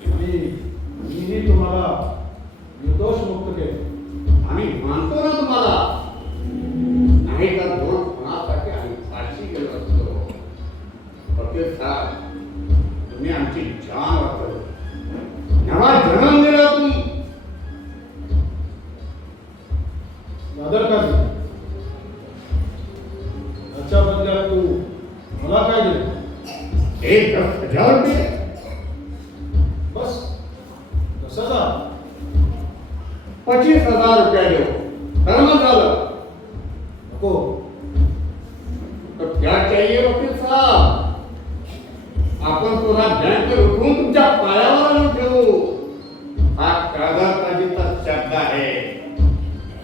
आणि मीही तुम्हाला निर्दोष मुक्त केले. आम्ही मानतो ना तुम्हाला, नाही तर 2 खुनासाठी आम्ही फाशी गेलो असतो. वकील साहेब, तुम्ही आमची जान वाचवली, नवा जन्म दिला तुम्ही. दादर काजी, याच्या बदल्यात तू मला काय दिलं? 10,000 रुपये. बस कसं जा 25,000 रुपये देऊ, तर मग झालं. नको, तो क्या चाहिए वकील साहब? आपण पुन्हा बँक उठून तुमच्या पायावर आणून ठेवू. हा कागदकाजीचा शब्द आहे.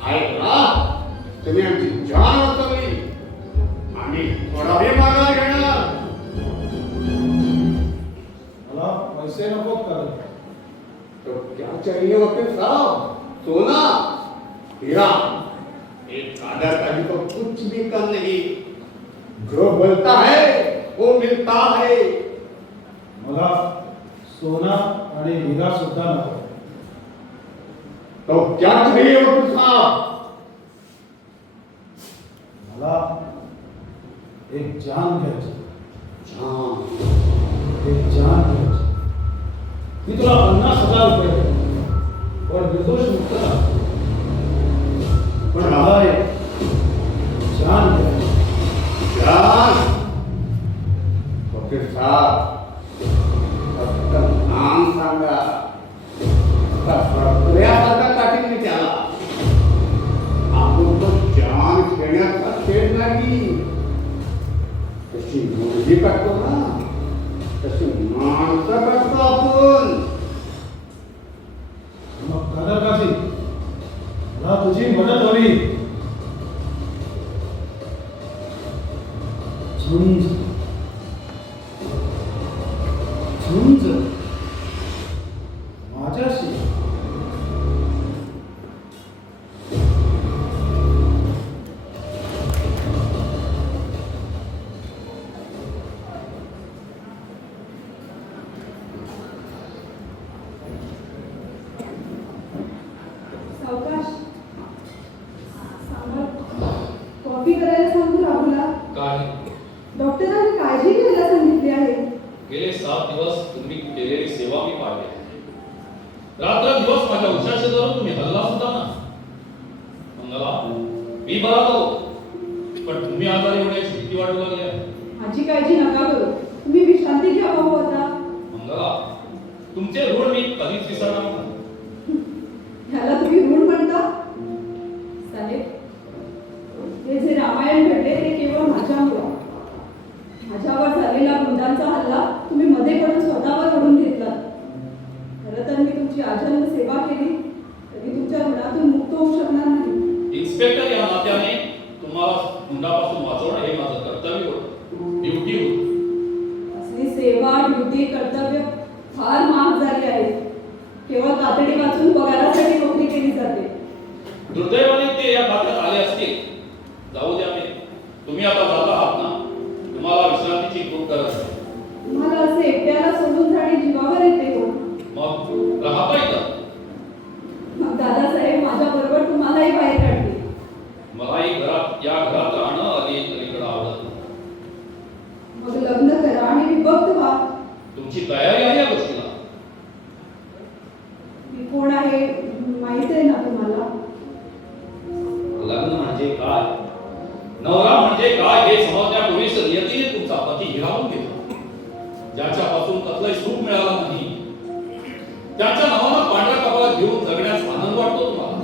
ऐकला, तुम्ही आमची जान वाचवली, आम्ही थोडाही माघार घेणार. मला पैसे नको करत. तो क्या चाहिए वकील साहब? सोना, हीरा, एक कागदकाजी को कुछ भी कम नहीं. जो बोलता है वो मिलता है. मला सोना आणि हिरा सुद्धा नको. तो क्या चाहिए वकील साहब? मला एक जान घ्यायची. जान. एक जान घ्यायची. मी तुला 50,000 रुपये देतो. पण निर्दोष मुक्त कर. पण मला एक जान घ्यायची. जान. वकील साहब, फक्त नाम सांगा. प्रक्रियासारखा काठीण मी त्याला. आपण तो जान घेण्याचा खेळ नाही, बुद्धी काढतो ना तशी माणसं काढतो आपण. मग कादरकाजी मला तुझी मदत हवी. झुंज झुंज माझ्याशी. सावकाश सांगा. कॉफी करायला सांगू राहुला. काय डॉक्टरांनी काळजी घ्यायला सांगितली आहे. गेले 7 दिवस तुम्ही केलेली सेवा मी पाहिली. रात्रंदिवस माझ्या उशाशी धरून तुम्ही हल्ला सुद्धा ना. मंगला मी बरा झालो, पण तुम्ही आजारी होण्याची भीती वाटू लागली आहे. माझी काळजी नका करू. तुम्ही विश्रांती घ्या भाऊ आता. मंगला तुमचे ऋण मी कधीच विसरणार नाही. ह्याला तुम्ही ऋण म्हणता? साहेब, हे जे रामायण घडले ते केवळ माझ्यामुळे. माझ्यावर झालेला गुंडांचा हल्ला तुम्ही मध्ये पडून स्वतःवर ओढून घेतला. खरं तर मी तुमची आजन्म सेवा केली तरी तुमच्या ऋणातून मुक्त होऊ शकणार नाही. इन्स्पेक्टर या नात्याने तुम्हाला गुंडापासून वाचवणं हे माझं कर्तव्य होतं, ड्युटी होती. असली सेवा, ड्युटी, कर्तव्य फार महाग झाली आहे. केवळ तातडी वाचून पगारासाठी नोकरी केली जाते. दुर्दैवाने ते या खात्यात आले असतील. जाऊ द्या मी. तुम्ही आता जात आहात ना, तुम्हाला विश्रांतीची खूप गरज आहे. तुम्हाला असे एकट्याला सोडून जाणे जीवावर येते हो. मग राहता येतं. मग दादासाहेब माझ्या बरोबर तुम्हालाही बाहेर काढतील. मलाही या घरात राहणं अलीकडं आवडत. मग लग्न करा आणि विभक्त व्हा. तुमची तयारी आहे या गोष्टीला? मी कोण आहे माहित आहे ना तुम्हाला? लग्न म्हणजे काय, नवरा म्हणजे काय हे समजण्यापूर्वीच नियतीने तुमचा पती हिरावून घेतला. ज्याच्यापासून कसलंही सुख मिळालं नाही, त्याच्या नावानं पांढऱ्या कपाळात घेऊन जगण्यास आनंद वाटतो तुम्हाला.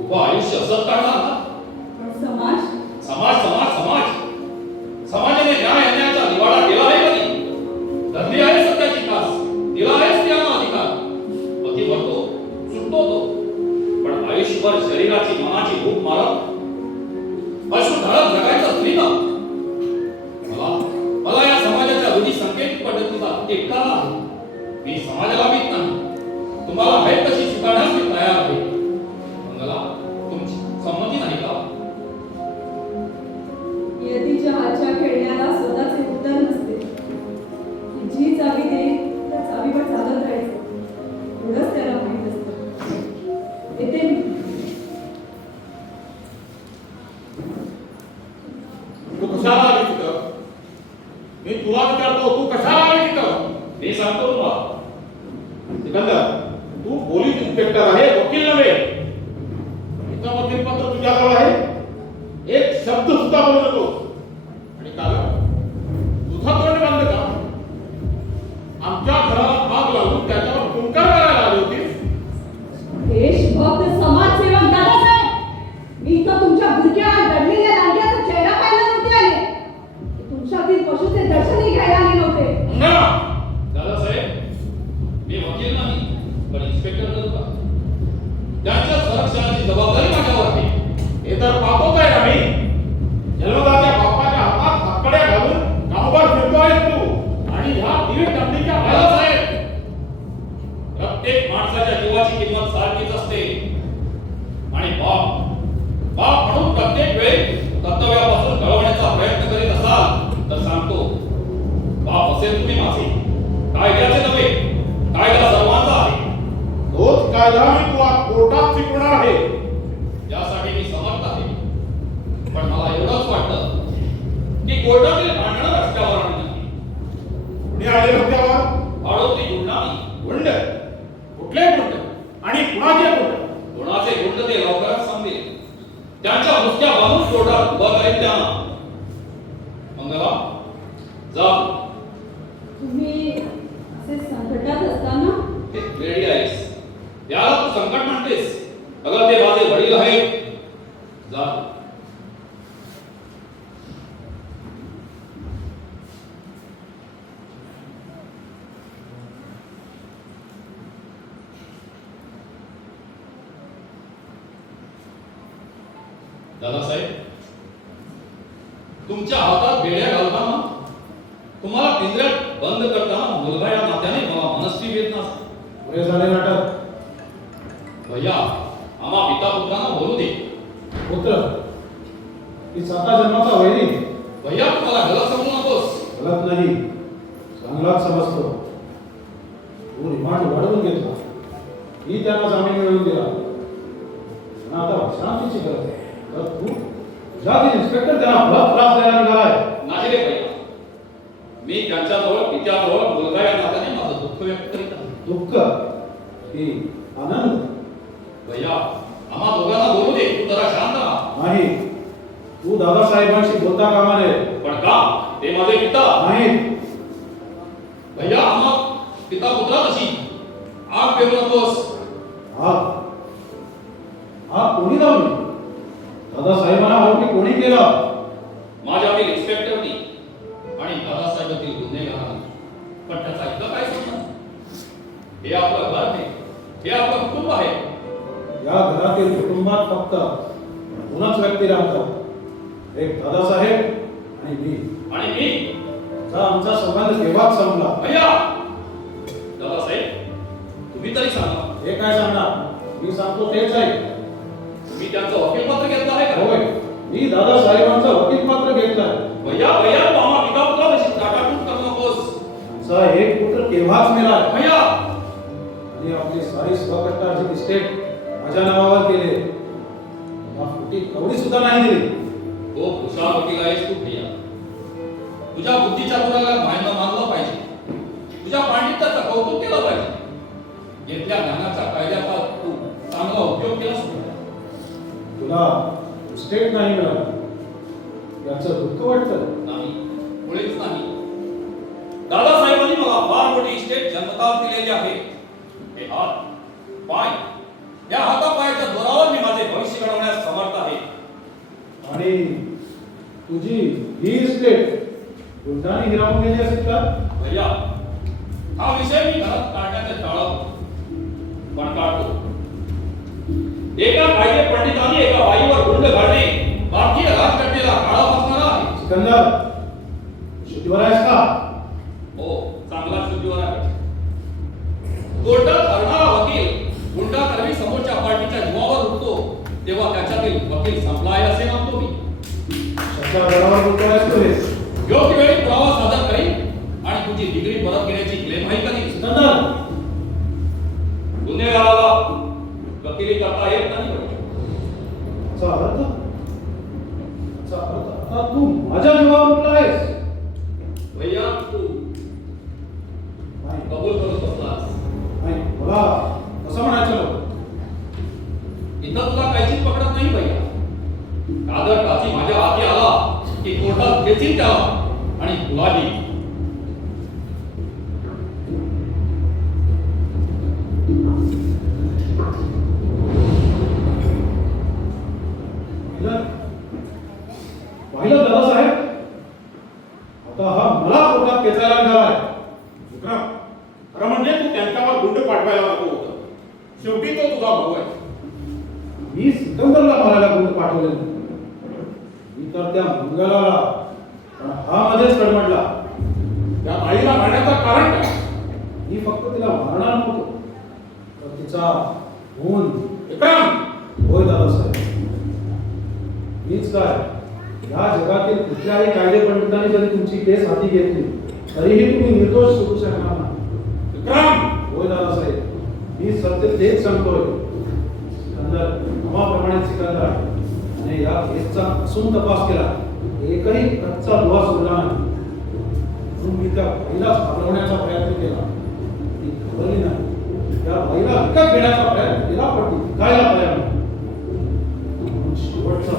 उभं आयुष्य असंच काढणार ना? पण समाज समाज समाज समाज समाजाने न्याय अन्यायाचा निवाडा केला आहे कधी? धरली आहे सत्याची कास, दिला आहेच त्याला अधिकार. पती मरतो, सुटतो तो, पण आयुष्यभर शरीराची मनाची भूक मारत अश्रू ढाळत जगायचा स्त्री ना. मला या समाजाच्या रूढी संकेत पद्धतीचा टिक्का आहे. मी समाजाला भीत नाही. तुम्हाला आहे तशी स्वीकारण्यास मी तयार आहे. मंगला तुमची संमती नाही का? नियतीच्या हातच्या खेळण्याला स्वतःचे उत्तर नसते. जी चावी देईल त्या चावीवर चालत राहायचं, एवढंच त्याला माहित असतं. येते मी. तू कशाला आली तिथं? मी तुला विचारतो, तू कशाला आली तिथं? मी सांगतो तुम्हाला. सिकंदर, तू पोलीस इन्स्पेक्टर आहे, वकील नव्हे. इथं वकीलपत्र तुझ्याजवळ आहे. एक शब्द सुद्धा बोलू नको. आणि का ग? तुझा तोंड बंद का? आमच्या घराला आग लागून त्याच्यावर कुंकार करायला आली होतीस. देशभक्त समाजसेवक दादासाहेब, मी इथं तुमच्या भुरक्या रडलेल्या लांडग्याचा चेहरा पाहायला नव्हते आले. तुमच्यातील पशुचे दर्शनही घ्यायला आले नव्हते. दादासाहेब, मी वकील नाही, पण इन्स्पेक्टर नव्हता. त्यांच्या संरक्षणाची जबाबदारी माझ्यावर आहे. हे तर पाहतोच आहे आम्ही. जन्मदात्या बाप्पाच्या हातात हातकड्या घालून गावभर फिरतोयस तू. आणि ह्या दीड दंडीच्या दादासाहेब, प्रत्येक माणसाच्या जीवाची किंमत सारखीच असते. आणि बाप म्हणून प्रत्येक वेळी कर्तव्यापासून घडवण्याचा प्रयत्न करीत असाल तर सांगतो, बाप असेल तुम्ही माझे. कायद्याचे नव्हे, कायदा सर्वांचा आहे. तोच कायदा मी तुला कोर्टात शिकवणार आहे. यासाठी मी समर्थ आहे. पण मला एवढंच वाटतं की कोर्टातील भांडणं रस्त्यावर आणली नाही. कुणी आले रस्त्यावर? आडोत्री गुंडांनी. गुंड? कुठले गुंड? आणि कुणाचे गुंड? कोणाचे गुंड ते लवकरच सांगेल. त्यांच्या मुसक्या बांधून कोर्टात उभा करेल त्यांना. मंगला जा. तुम्ही असे संकटात असताना रेडी आहेस? याला तू संकट म्हणतेस? अगं ते माझे वडील आहेत. जा. दादासाहेब, तुमच्या हातात बेड्या घालताना, तुम्हाला पिंजऱ्यात बंद करताना मुलगा या नात्याने मला मनस्वी वेदना झाली. पुरे झाले नाटक. भैया, आम्हा पिता पुत्रांना बोलू दे. पुत्र ती साता जन्माचा वैरी. भैया, तुम्हाला गलत समजू नकोस. गलत नाही, चांगलाच समजतो. तू रिमांड वाढवून घेतला, ही त्यांना जामीन मिळवून दिला. पण आता विश्रांतीची गरज आहे. तर तू तुझ्यातील इन्स्पेक्टर त्यांना परत त्रास द्यायला निघालाय. नाही रे भैया, मी त्यांच्याजवळ पित्याजवळ मुलगा या नात्याने माझं दुःख व्यक्त करीत आहे. दुःख की आनंद? भैया, आम्हा दोघांना बोलू दे. तू जरा शांत राहा. नाही, तू दादासाहेबांशी बोलता कामा नये. पण का? ते माझे पिता. नाही, भैया, आम्हा पिता पुत्रा तशी आग पेरू नकोस. आग आग कोणी लावली? दादासाहेबांना आरोपी कोणी केला? माझ्यातील इन्स्पेक्टरनी आणि दादासाहेबांतील गुन्हेगारांनी. पण त्याचा इथं काय संबंध? हे आपलं घर आहे, हे आपलं कुटुंब आहे. या घरातील कुटुंबात फक्त दोनच व्यक्ती राहतात, एक दादासाहेब आणि मी. आणि मी. आमचा संबंध केव्हाच संपला. भैया, दादासाहेब, तुम्ही तरी सांगा. हे काय सांगणार? मी सांगतो तेच आहे. तुम्ही त्यांचं वकीलपत्र घेतलं आहे का? होय, मी दादासाहेबांचं वकीलपत्र घेतलंय. भैया, भैया, तू आम्हा पिता पुत्रा तशी टाटाटूट करू नकोस. आमचा एक पुत्र केव्हाच मेला भैया, आणि आपली सारी स्वकष्टाची इस्टेट माझ्या नावावर केले. मला फुटी कवडी सुद्धा नाही दिली. तो कुशाल वकील आहेस तू भैया. तुझ्या बुद्धीच्या गुणाला मानलं पाहिजे. तुझ्या पांडित्याचं कौतुक केलं पाहिजे. घेतल्या ज्ञानाच्या कायद्याचा तू चांगला उपयोग केलास. तुला इस्टेट नाही मिळालं याचं दुःख वाटतं? नाही, मुळीच नाही. दादासाहेबांनी मला फार मोठी इस्टेट जन्मताच दिलेली आहे. हे हात, पाय, या हातापायाच्या जोरावर मी माझे भविष्य घडवण्यास समर्थ आहे. आणि तुझी ही इस्टेट गुंडाने हिरावून गेली असेल का? भैया, हा विषय मी घरात काढण्याचे टाळतो. पण काढतो. एका कायदे पंडितांनी एका बाईवर गुंड घालणे भारतीय राजघटनेला काळा बसणारा आहे. सिकंदर, शुद्धीवर आहेस का? हो, चांगला शुद्धीवर आहे. कोर्टात हरणारा वकील गुंडाकरवी समोरच्या पार्टीच्या जीवावर उठतो तेव्हा त्याच्यातील वकील संपला आहे असे मानतो मी. शब्दा बरोबर बोलतोयस तू हे. योग्य वेळी पुरावा सादर करीन आणि तुझी डिग्री परत घेण्याची क्लेम आहे करीन. सिकंदर, गुन्हेगाराला वकिली करता येत नाही. याचा अर्थ आता तू माझ्या जीवावर उठला आहेस. भैया, तू नाही, कबूल करत बसलास. नाही, मला असं म्हणायचं नव्हतं. इथं तुला काहीच पकडत नाही भैया. कादर काची माझ्या हाती आला की कोर्टात घेतील त्याला आणि तुलाही. पाहिलं दादासाहेब, आता हा मला कोर्टात खेचायला निघालाय. विक्रम, खरं म्हणजे तू त्यांच्यावर गुंड पाठवायला नको होतं. शेवटी तो तुझा भाऊ आहे. मी सिकंदरला मारायला गुंड पाठवले नाही. मी तर त्या मंगलाला, पण हा मध्येच कडमडला. त्या बाईला मारण्याचं कारण काय? मी फक्त तिला मारणार नव्हतो, तर तिचा खून. विक्रम, होय दादासाहेब, मीच काय, या जगातील कुठल्याही कायदे पंडितांनी जरी तुमची केस हाती घेतली तरीही तुम्ही निर्दोष सुटू शकणार नाही. विक्रम, होय दादासाहेब, मी सत्य तेच सांगतोय. सिकंदर नावाप्रमाणे सिकंदर आहे आणि या केसचा कसून तपास केला, एकही कच्चा दुवा सोडला नाही. म्हणून मी त्या बाईला सावरवण्याचा प्रयत्न केला. ती घाबरली नाही. त्या बाईला विकत घेण्याचा प्रयत्न केला, पण ती विकायला तयार नाही. म्हणून शेवटचा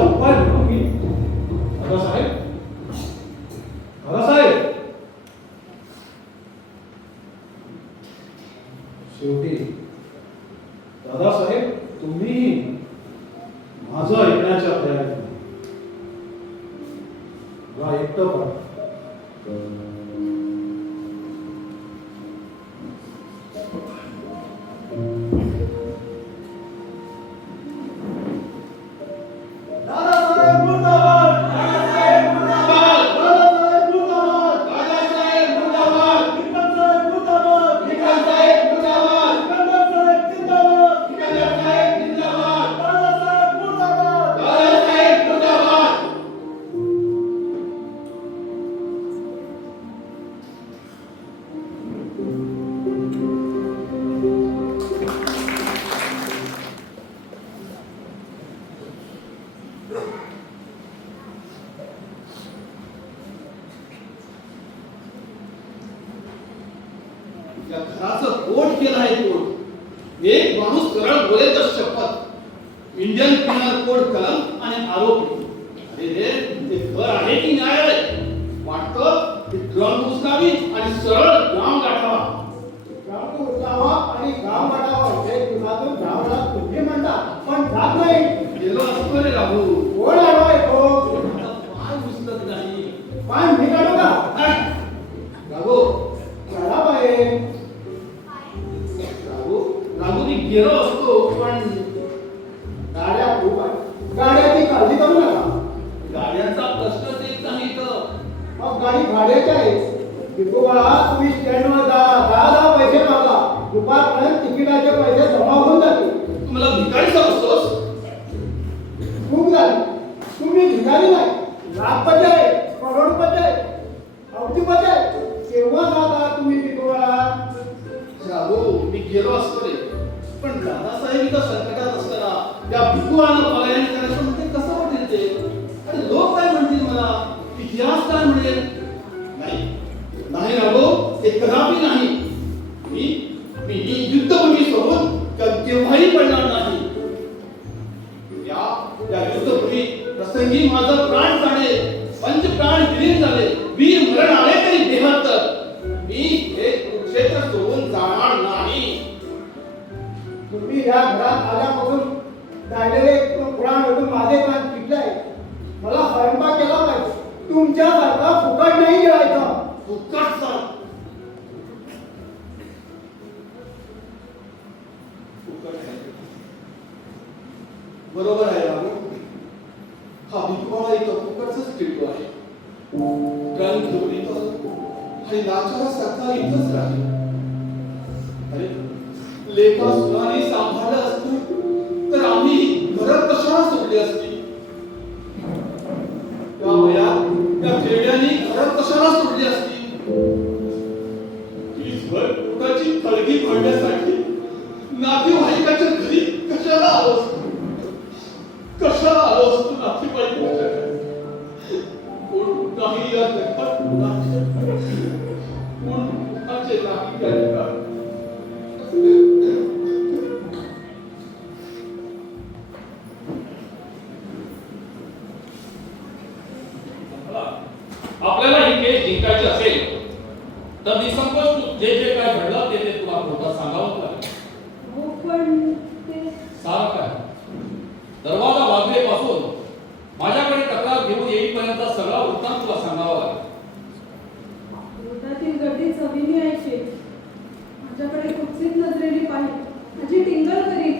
उपाय म्हणून मी दादासाहेब शेवटी दादासाहेब तुम्ही माझं ऐकण्याच्या तयारी मला एकटं पडा. या घराचं पोट केलं आहे पोट. एक माणूस सरळ बोले तर शपथ इंडियन पिनल कोड कलम आणि आरोपी. अरे रे ते घर आहे की न्यायालय वाटतं ते ड्रम उचलावी आणि सरळ ग्राम गाठावा. ग्राम उचलावा आणि गाव वाटावा हे तुझातून गावाला तुम्ही म्हणता पण जात नाही. गेलो असतो रे राहू. कोण आलोय तो आता पाय उचलत नाही. पाय मी काढू का राघू चढा बाहेर. राघूनी गेलो असतो पण गाड्या खूप आहे गाड्याची काळजी करू नका. गाड्यांचा प्रश्नच येत नाही तर. मग गाडी भाड्याची आहे. विठोबा तुम्ही स्टँडवर जा 10 पैसे मागा. दुपारपर्यंत तिकिटाचे पैसे जमा होऊन जातील. तुम्हाला भिकारी समजतोस. खूप झाली. तुम्ही भिकारी नाही लाखपती आहे करोडपती आहे अवधीपती आहे. केव्हा जाता तुम्ही विठोबा? राघू मी गेलो असतो रे पण दादासाहेब इथं संकटात असताना त्या भिकुवानं पलायन करायचं म्हणजे कसं वाटेल ते. अरे लोक काय म्हणतील मला इतिहास काय म्हणेल. नाही नाही राघू ते कदापि नाही. मी मी ही युद्धभूमी सोडून केव्हाही पडणार नाही. या युद्धभूमी प्रसंगी माझं प्राण जाणे पंच प्राण विलीन झाले वीर मरण आले तरी देहात मी हे कुरुक्षेत्र सोडून जाणार नाही. तुम्ही या घरात आल्यापासून राहिलेले पुराण होऊन माझे कान पिकलाय. मला स्वयंपाक केला पाहिजे. तुमच्यासारखा फुकट नाही गिळायचा. फुकट सांग. फुकट आहे. बरोबर आहे राघू. हा भिकवाळा इथं फुकटच फिरतो आहे. रंग घेऊन येतो आणि नाचारा सकाळी इथंच राहील. अरे लेखा सुनाने सांभाळलं असतं तर आम्ही घरात कशाला सोडली असती. त्या वयात त्या खेड्यानी घरात कशाला सोडली असती. वीजभर पोटाची तळगी भरण्यासाठी नातेवाईकाच्या घरी कशाला आलो असतो. कशाला आलो असतो नातेवाईकाच्या घरी. कोण नाही या जगात कोणाचे नाही या जगात. आपल्याला ही केस जिंकायची असेल तर निसंकोच तू जे जे काय घडलं ते तुला कोर्टात सांगावं लागेल. हो पण ते सारं काय दरवाजा वाजवेपासून माझ्याकडे तक्रार घेऊन येईपर्यंत सगळा वृत्तांत तुला सांगावा लागेल. कोर्टातील गर्दी चवीने ऐकते. माझ्याकडे कुत्सित नजरेने पाहिजे माझी टिंगल करीत.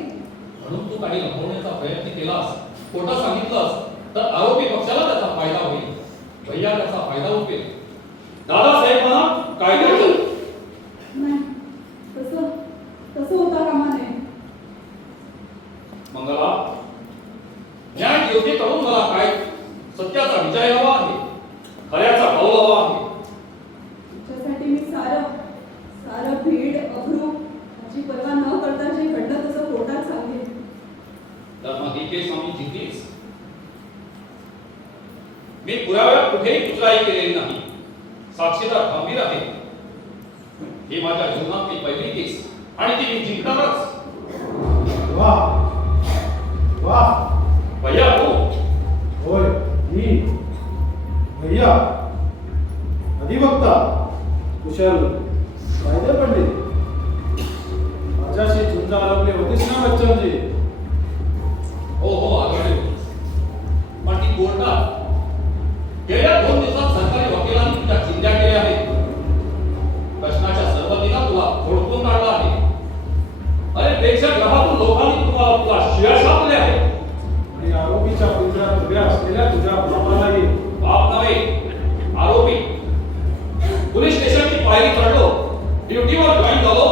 म्हणून तू काही लपवण्याचा प्रयत्न केलास खोटं सांगितलंस तर आरोपी पक्षाला त्याचा फायदा होईल. भैया त्याचा फायदा उठेल. दादासाहेब म्हणा कायद्याचं नाही तसं तसं होता कामा नये. मंगला न्याय योग्यकडून मला काय सत्याचा विजय हवा आहे. खऱ्याचा बौल हवा आहे. तुमच्यासाठी मी सारं सारं भीड अभ्रू माझी पर्वा न करता जे घडलं तसं कोर्टात सांगेन. तर मग ही केस आम्ही जिंकलीच. मी पुराव्यात कुठेही कुचराई केलेली नाही. साक्षीदार खंबीर आहे. ही माझ्या जीवनातली पहिली केस आणि ती मी जिंकणारच. वाह वाह. भैया तू होय मी भैया अधिवक्ता कुशल कायदे पंडित. माझ्याशी झुंज आरोपले होतीस ना बच्चनजी? हो हो आघाडी होतीस. पण ती कोर्टात गेल्या 2 दिवसात सरकारी वकिलांनी तुझ्या चिंध्या केल्या आहेत. प्रश्नाच्या सरबतीला तुला खोडकून काढला आहे. अरे प्रेक्षकगृहातून लोकांनी तुला शिव्या शापल्या आहेत. आणि आरोपीच्या पिंजऱ्यात उभ्या असलेल्या तुझ्या बापालाही बाप नव्हे आरोपी. पोलीस स्टेशनची पायरी चढलो ड्युटीवर जॉईन झालो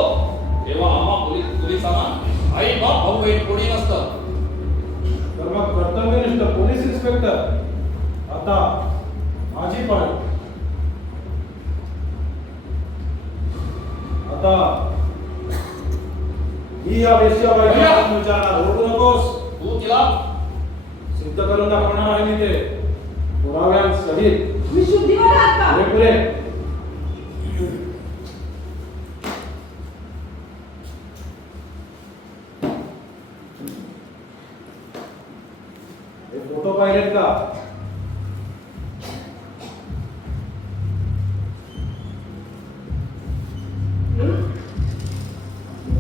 तेव्हा आम्हा पोलिसांना आई बाप भाऊ बहीण कोणी नसतं. तर मग कर्तव्यनिष्ठ पोलीस इन्स्पेक्टर आता माझी पाळी. आता ही या वेश्याबाईला विचारणार ओळखू नकोस. तू तिला सिद्ध करून दाखवणार आहे मी ते पुराव्यांसहित. मी शुद्धीवर आहात का? पुरे पुरे हे फोटो पाहिलेत का?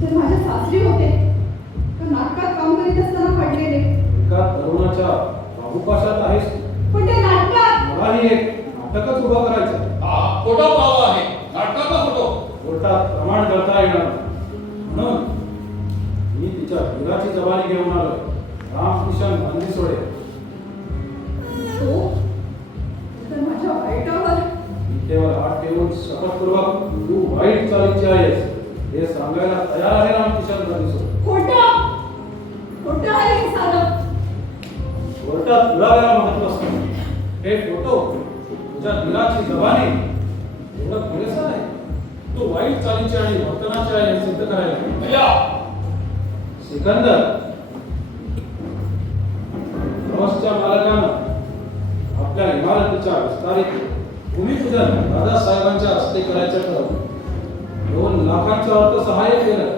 ते माझ्या सासरी होते का नाटकात काम करीत असताना पडलेले? एका तरुणाच्या बाहुपाशात आहेस तू. पण ते नाटकात मलाही एक नाटकच उभं करायचं. हा फोटो पाहला आहे नाटकाचा फोटो. कोर्टात प्रमाण करता येणार म्हणून मी तिच्या हिराची जबानी घेऊन आलो. रामकिशन मांदिसोडे. तो तर माझ्या वाईटावर केवळ हात ठेवून शपथपूर्वक तू वाईट चालीची आहेस हे सांगायला तयार आहे रामकिशन मांदिसोडे. खोटं खोटं आहे हे सारं. कोर्टात पुराव्याला महत्व असतं. हे फोटो तुझ्या दिलाची जबानी एवढं पुरेसं आहे. तू वाईट चालीची आणि वर्तनाची आहे हे सिद्ध करायला. भैया सिकंदर ट्रस्टच्या मालकानं आपल्या इमारतीच्या विस्तारित भूमिपूजन दादासाहेबांच्या हस्ते करायचं ठरवलं. 2 लाखांचं अर्थसहाय्य केलं.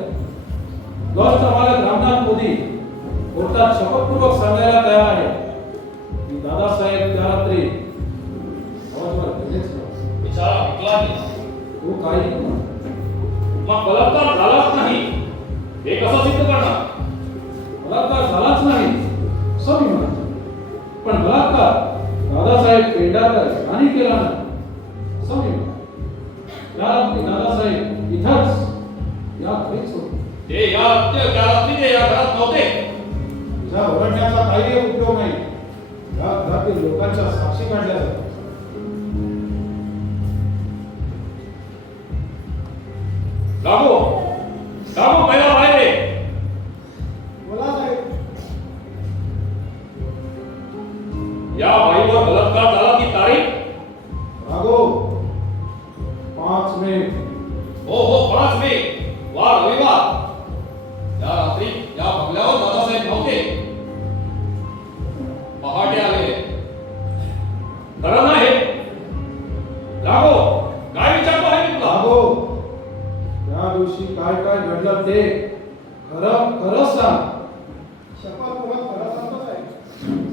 ट्रस्टचा मालक रामनाथ मोदी कोर्टात शपथपूर्वक सांगायला तयार आहे की दादासाहेब त्या रात्री आवाजवर गेलेच नव्हते. बिचारा विकला गेला. तू काही मग बलात्कार झालाच नाही हे कसं सिद्ध करणार? बलात्कार झालाच नाही असं मी म्हणतो. पण बलात्कार दादासाहेब पेंढारकर यांनी केला नाही असं मी म्हणतो. या रात्री दादासाहेब इथंच या घरीच होते. ते या रात्री ते या घरात नव्हते. तुझ्या ओरडण्याचा काही उपयोग नाही. या घरातील लोकांच्या साक्षी काढल्या जातात. लागो लागो पहिला बाहेर ये. बोला साहेब. या बाईवर बलात्कार झाला ती तारीख? राघो 5 मे. हो 5 मे वार रविवार. या रात्री या बंगल्यावर दादासाहेब नव्हते. पहाटे आले. खरं नाही लागो काय विचारतो आहे मी तुला? राघो त्या दिवशी काय काय घडलं ते खरं खरं सांग. शपथ तुम्हाला खरं सांगतो साहेब.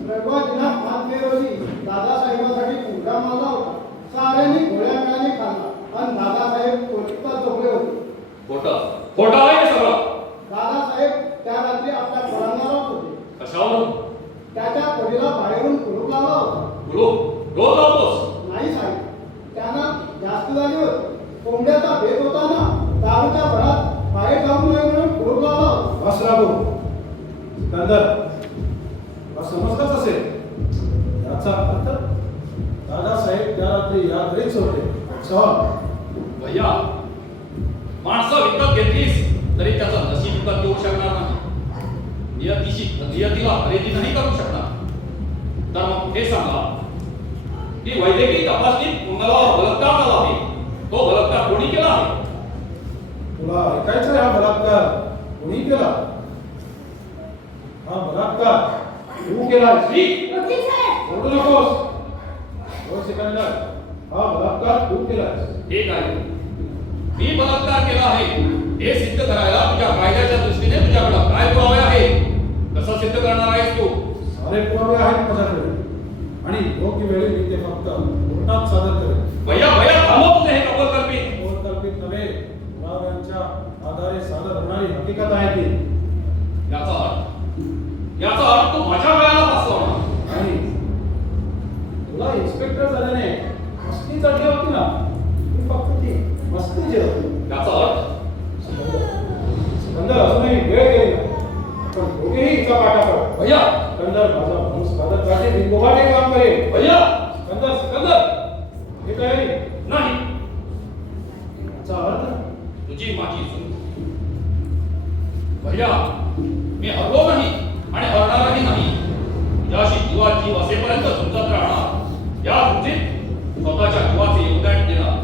रविवार दिनांक 5 मे रोजी दादासाहेबांसाठी प्रोग्राम आला होता. साऱ्यांनी गोळ्या मेळाने खाल्ला आणि दादासाहेब कोर्टात झोपले होते. खोटं आहे हे सगळं. दादासाहेब त्या रात्री आपल्या घरांना होते. कशावरून? त्याच्या खोलीला बाहेरून कुलूप लावला होता. रोज लावतोस? नाही साहेब, त्यांना जास्त झाली होती. कोंबड्याचा भेद होता ना, दारूच्या भरात बाहेर जाऊ नये म्हणून कुलूप लावला होता. बस राघो. सिकंदर तुला समजतच असेल. याचा अर्थ दादासाहेब त्या रात्री या घरीच होते. भैया माणसं विकत घेतलीस तरी त्याचं नशीब विकत घेऊ शकणार नाही. नियतीला खरेदी नाही करू शकणार. तर मग हे सांगा की वैद्यकीय तपासणीत मुलावर बलात्कार झाला आहे. तो बलात्कार कोणी केला आहे? तुला ऐकायचं आहे हा बलात्कार कोणी केला? हा बलात्कार तू केला. वकील साहेब ओरडू नकोस. हो सिकंदर हा बलात्कार तू केलास. हे काय मी बलात्कार केला आहे हे सिद्ध करायला तुझ्या कायद्याच्या दृष्टीने तुझ्याकडे काय पुरावे आहे? कसं सिद्ध करणार आहेस तू? सारे पुरावे आहेत माझ्याकडे आणि योग्य वेळी मी ते फक्त कोर्टात सादर करेन. भैया थांबव तुझे हे कल्पित. कल्पित नव्हे, पुराव्यांच्या आधारे सादर होणारी हकीकत आहे ती. याचा अर्थ तू माझ्या वेळाला फसवणार. आणि तुला इन्स्पेक्टर झाल्याने मस्ती चढली होती ना, मी फक्त ती मस्ती जेवली. याचा अर्थ सिकंदर अजूनही वेळ गेली नाही. पण दोघेही इथं पाठा पड. भैया सिकंदर माझा माणूस सादर मी गोवाटे काम करेन. भैया सिकंदर हे तयारी नाही. याचा अर्थ तुझी माझी चूक. भैया मी हरलो नाही आणि हरणारही नाही. तुझ्याशी जीवात जीव असेपर्यंत झुंजत राहणार. या झुंजीत स्वतःच्या जीवाचे योगदान देणार.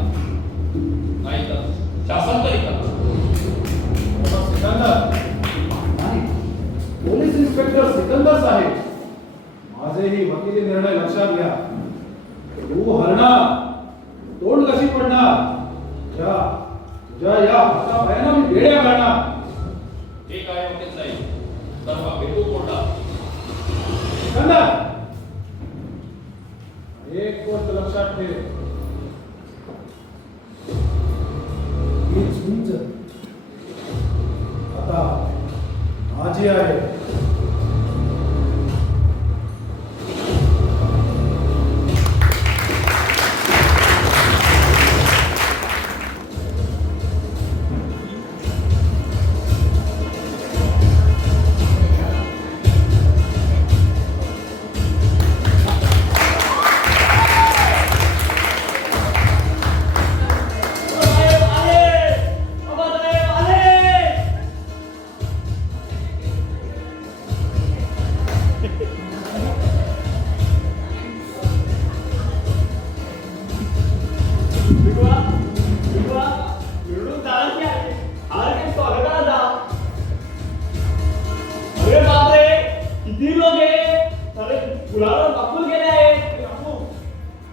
नाही तर शासनतरी करणार. सिकंदर नाही, पोलीस इन्स्पेक्टर सिकंदर साहेब, माझेही वकिली निर्णय लक्षात घ्या. तू हरणार, तोंड कशी पडणार, तुझ्या या हातापायानं मी बेड्या घालणार. हे काय होतेच नाही तर मग भेटू कोर्टात. सिकंदर लक्षात ठेव, ही झुंज आता माझी आहे.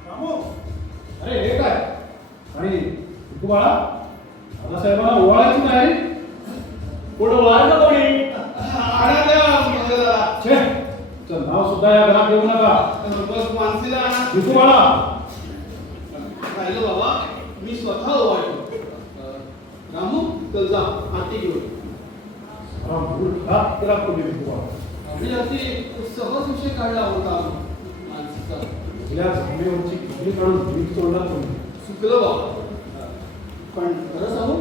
रामू, अरे हे काय? आणि तू बाळा दादासाहेबांना ओवाळायची नाही. छे, चल नाव सुद्धा या घरात घेऊ नका. बस मानसीला विकू बाळा, राहिलं बाबा, मी स्वतः ओवाळतो. रामू चल जा आरती घेऊन. केला पूर्वी विकू बाळा. आम्ही अगदी सहज विषय काढला होता मानसीचा. तिला जमिनीवरची किल्ली काढून वीज तोडला तुम्ही. चुकलं बाबा, पण खरं सांगू,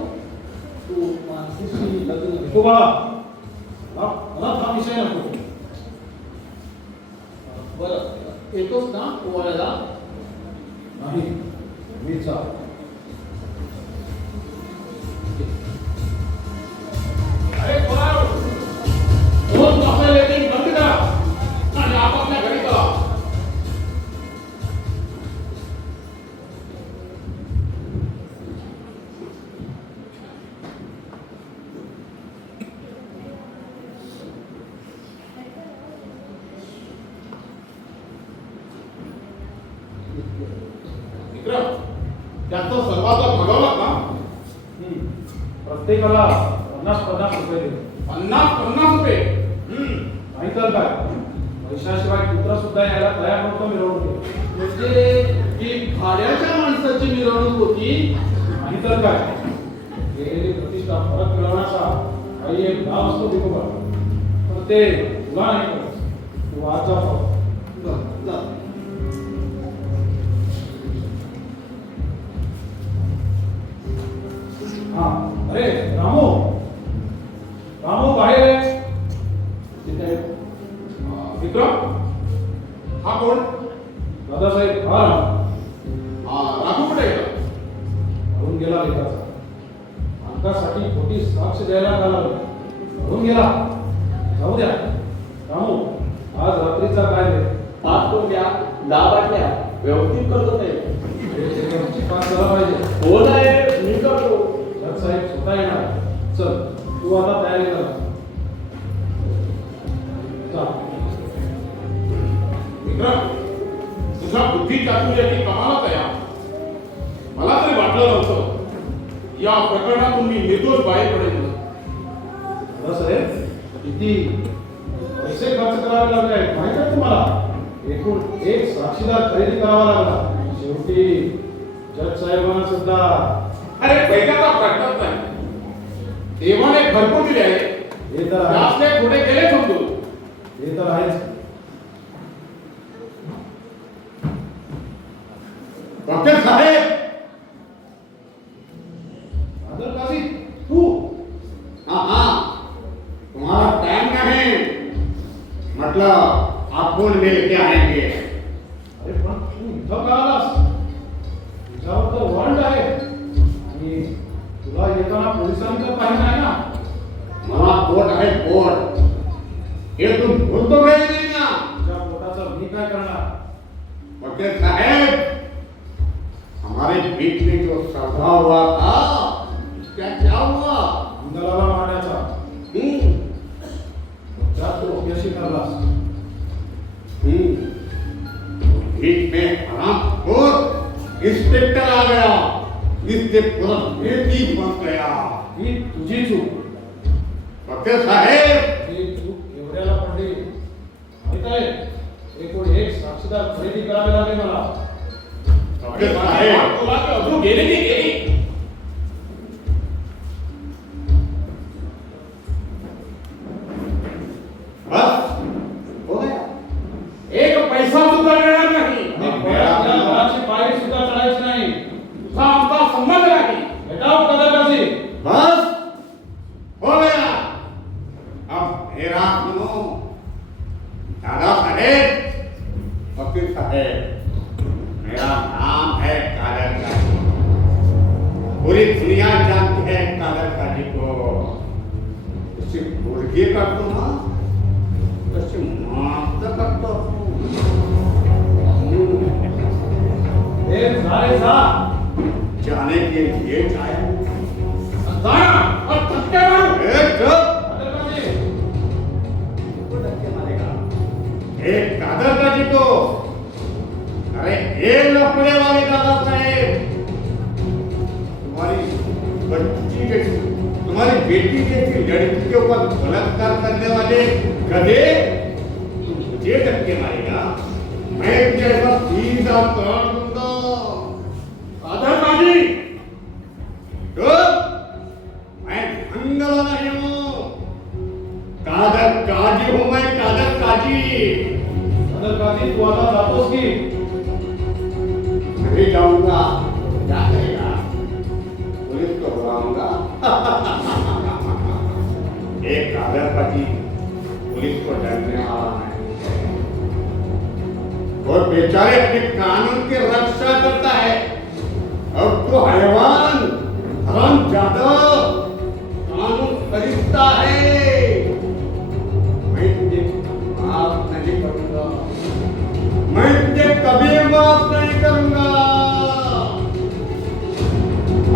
तू मानसीशी लग्न विकू बाळा, मला हा विषय नको. बरं येतोस ना ओवाळायला? नाही, मी जा. अरे कोणाला फोन बसायला येते बंद करा आणि आपापल्या घरी चला. विक्रम, त्याचा सर्वाचा भगावला का? प्रत्येकाला 50-50 रुपये दे. 50 रुपये. नाहीतर काय, पैशाशिवाय कुत्रा सुद्धा यायला तयार नव्हतं मिरवणूक. म्हणजे ही भाड्याच्या माणसाची मिरवणूक होती. नाहीतर काय, गेलेली प्रतिष्ठा परत मिळवण्याचा काही एक नाव असतो विकोबा. पण ते तुला नाही करत. तू आज जा पाहू. बरं, जा. हा, अरे रामू, रामू बाहेर आहे. तिथे आहे. विक्रम, हा कोण? दादासाहेब हा राम. राघू कुठे गेला? म्हणून गेला लेखाचा. अंकासाठी खोटी साक्ष द्यायला आला. म्हणून गेला. जाऊ द्या. रामू, आज रात्रीचा काय दे? 5 कोंबड्या 10 बाटल्या व्यवस्थित करतो ते. पास झाला पाहिजे. हो नाही मी करतो. जज साहेब स्वतः येणार. चल, तू आता तयारी कर. जा. विक्रम, तुझा बुद्धी चातुर्याची कमालच आहे. मला तरी वाटलं नव्हतं या प्रकरणातून मी निर्दोष बाहेर पडेल. साहेब, किती पैसे खर्च करावे लागले आहेत माहिती आहे तुम्हाला? एकूण 1 साक्षीदार खरेदी करावा लागला. शेवटी जज साहेबांना सुद्धा. अरे पैशाचा प्रश्नच नाही. देवाने भरपूर दिले आहे. हे तर आहे. जास्त पुढे गेले समजू. हे तर आहेच. डॉक्टर साहेब, आदर काशी, तू तुम्हारा टाइम नहीं, मतलब आप कौन लेके आएंगे? अरे पण तू इथं का आलास? तुझ्यावर तर वॉरंट आहे आणि तुला येताना पोलिसांनी तर पाहिजे नाही ना? मला कोर्ट आहे कोर्ट. हे तुम भूल तो गए नहीं ना? तुझ्या पोटाचं मी काय करणार? डॉक्टर साहेब, हमारे बीच में जो सौदा हुआ था उसका क्या हुआ? अंगाला मारण्याचा. त्यात तू अपयशी ठरलास. बीच में हरामखोर इंस्पेक्टर आ गया. इससे पूरा बेटी बन गया. ही तुझी चूक. डॉक्टर साहेब, ही चूक एवढ्याला पडली माहित आहे? एकूण 1 साक्षीदार खरेदी करावे लागेल मला. वकील साहेब, तुला की अजून गेली की गेली. बस हो गया. एक पैसा सुद्धा मिळणार नाही. आणि परत या घराची पायरी सुद्धा चढायची नाही. तुझा आमचा संबंध नाही. भेटाव कदरकाजी. बस हो गया. अब मेरा सुनो दादा साहेब, वकील साहेब, मेरा नाम है कादर काजी. पूरी दुनिया जानती है कादर काजी को. उसे मुर्गी करतो ना, तसे मांस करतो. ए सारे सा. जाने के लिए जाए. जाना और थक्के मारू. कदरकाजी. वो धक्के मारेगा. एक कादर काजी को, अरे ये लफड़े वाले दादा साहेब, तुम्हारी बच्ची जैसी, तुम्हारी बेटी जैसी लड़की के ऊपर बलात्कार करने वाले गधे, तुम मुझे धक्के मारेगा. मैं तुझे ऐसा सीधा तोड़ दूंगा. कादर काजी, चुप. मैं भंगला नहीं हूँ. कादर काजी हूँ मैं, कादर काजी. कदरकाजी तू आता जातोस की. नहीं जाऊंगा. क्या करेगा? पुलिस को बुलाऊंगा. एक कादर काजी पुलिस को डरने वाला है और बेचारे अपने कानून की रक्षा करता है. अब तो हैवान हरामजादा कानून खरीदता है. मैं तुझे माफ नहीं करूंगा. मैं तुझे कभी माफ नहीं करूंगा.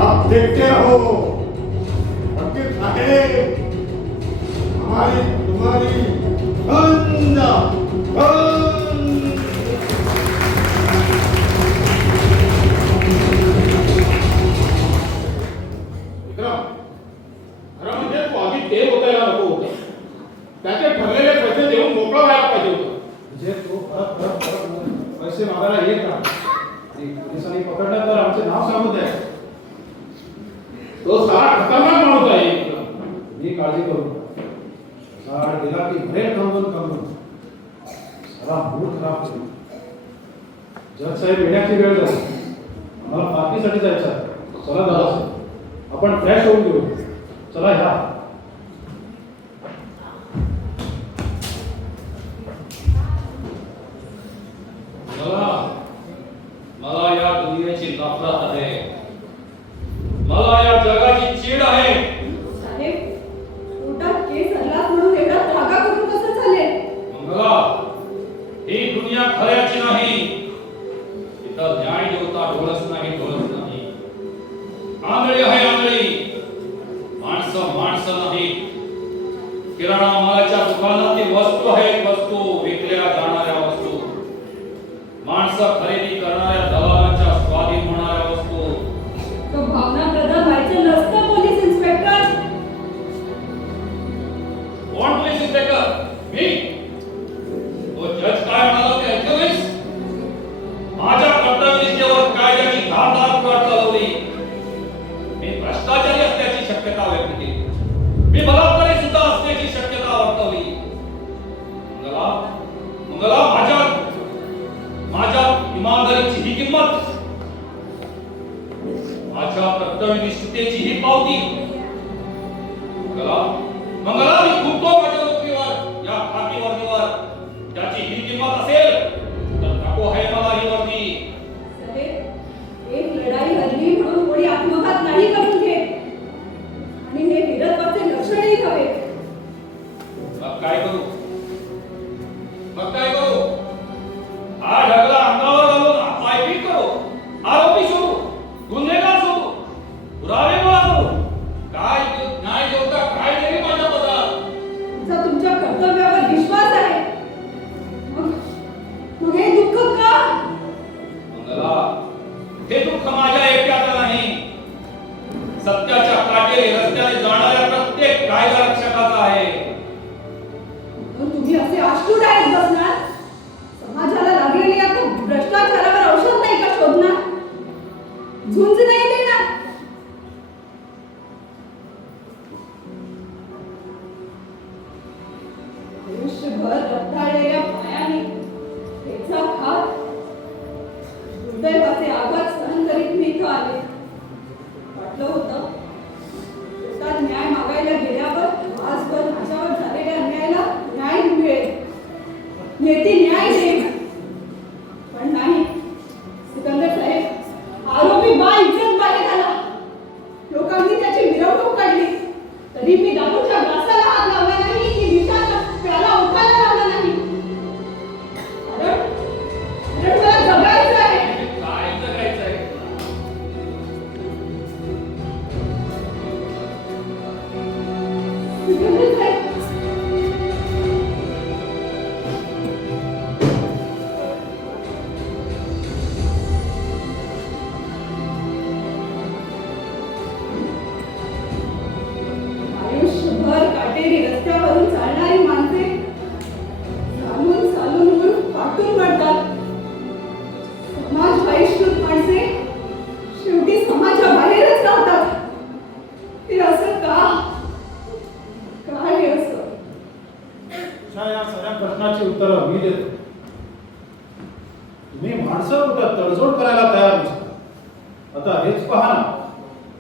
अब देखते हो वकील साहेब, हमारी तुम्हारी धंधा विक्रम, खरं म्हणजे तू आधी ते होतायला नको होतं. त्याचे ठरलेले पैसे देऊन मोकळं व्हायला पाहिजे होतं. म्हणजे तो परत पैसे मागायला येत नाही. आणि पोलिसांनी पकडलं तर आमचे नाव सांगू द्या. तो सारा खतरनाक माणूस आहे विक्रम. मी काळजी करू नका. झाड गेला की भरेल कमवून सारा मूड खराब करू. जज साहेब येण्याची वेळ झाली. आम्हाला पार्टीसाठी जायचं आहे. चला दादा साहेब, आपण फ्रेश होऊन घेऊ. चला या. मला या दुनियेची नफरत आहे. मला या जगाची चीड आहे. साहेब, पोटात केस हल्ला म्हणून एवढा धागा करून कसं चालेल? मंगला, ही दुनिया खऱ्याची नाही. इथं न्याय देवता ढोळस नाही, ढोळस नाही. आंधळी आहे आंधळी. माणसं माणसं नाही. किराणा मालाच्या दुकानातील वस्तू आहेत, वस्तू विकल्या जाणाऱ्या वस्तू. माणसं खरेदी करणाऱ्या दलालांच्या स्वाधीन होणाऱ्या वस्तू. तो भावनाप्रधान व्हायचं नसतं पोलीस इन्स्पेक्टर. कोण पोलीस इन्स्पेक्टर? मी? तो जज काय म्हणाला ते ऐकलं नाहीस? माझ्या कर्तव्यनिष्ठेवर कायद्याची धारदार कट चालवली. मी भ्रष्टाचारी असल्याची शक्यता व्यक्त केली. मी बलात्कारी सुद्धा असण्याची शक्यता वर्तवली. मंगला, माझ्या इमानदारीची ही किंमत, माझ्या कर्तव्यनिष्ठतेची ही पावती. मंगला, मी खुपतो माझ्या नोकरीवर, या खाकी वर्दीवर. ज्याची ही किंमत असेल तर नको आहे मला ही वर्दी. साहेब, एक लढाई हरली म्हणून कोणी आत्मघात नाही करून घेत. आणि हे वीरत्वाचे लक्षणही हवे. मग काय करू? हा ढगला अंगावर घालून पायपीट करू, आरोपी शोधू, गुन्हेगार शोधू, पुरावे गोळा करू. काय न्याय देवता काय देवी माझ्या पदात? तुमचा तुमच्या कर्तव्यावर विश्वास आहे. मग न्याय देईन. पण नाही, सिकंदर साहेब, आरोपी बा इज्जत बाहेर आला. लोकांनी त्याची मिरवणूक काढली तरी मी दारूच्या ग्लासाला हात लावला नाही की विषाचा प्याला ओठायला लावला नाही. कारण मला जगायचं आहे. काय जगायचंय? सिकंदर साहेब, आयुष्यभर काटेरी रस्त्यावरून चालणारी माणसे चालून चालून ऊन फाटून पडतात. समाज बहिष्कृत माणसे शेवटी समाजाबाहेरच राहतात. हे असं का? काय हे असं? अशा या सगळ्या प्रश्नाची उत्तरं मी देतो. तुम्ही माणसं कुठं तडजोड करायला तयार नसता. आता हेच पहा ना,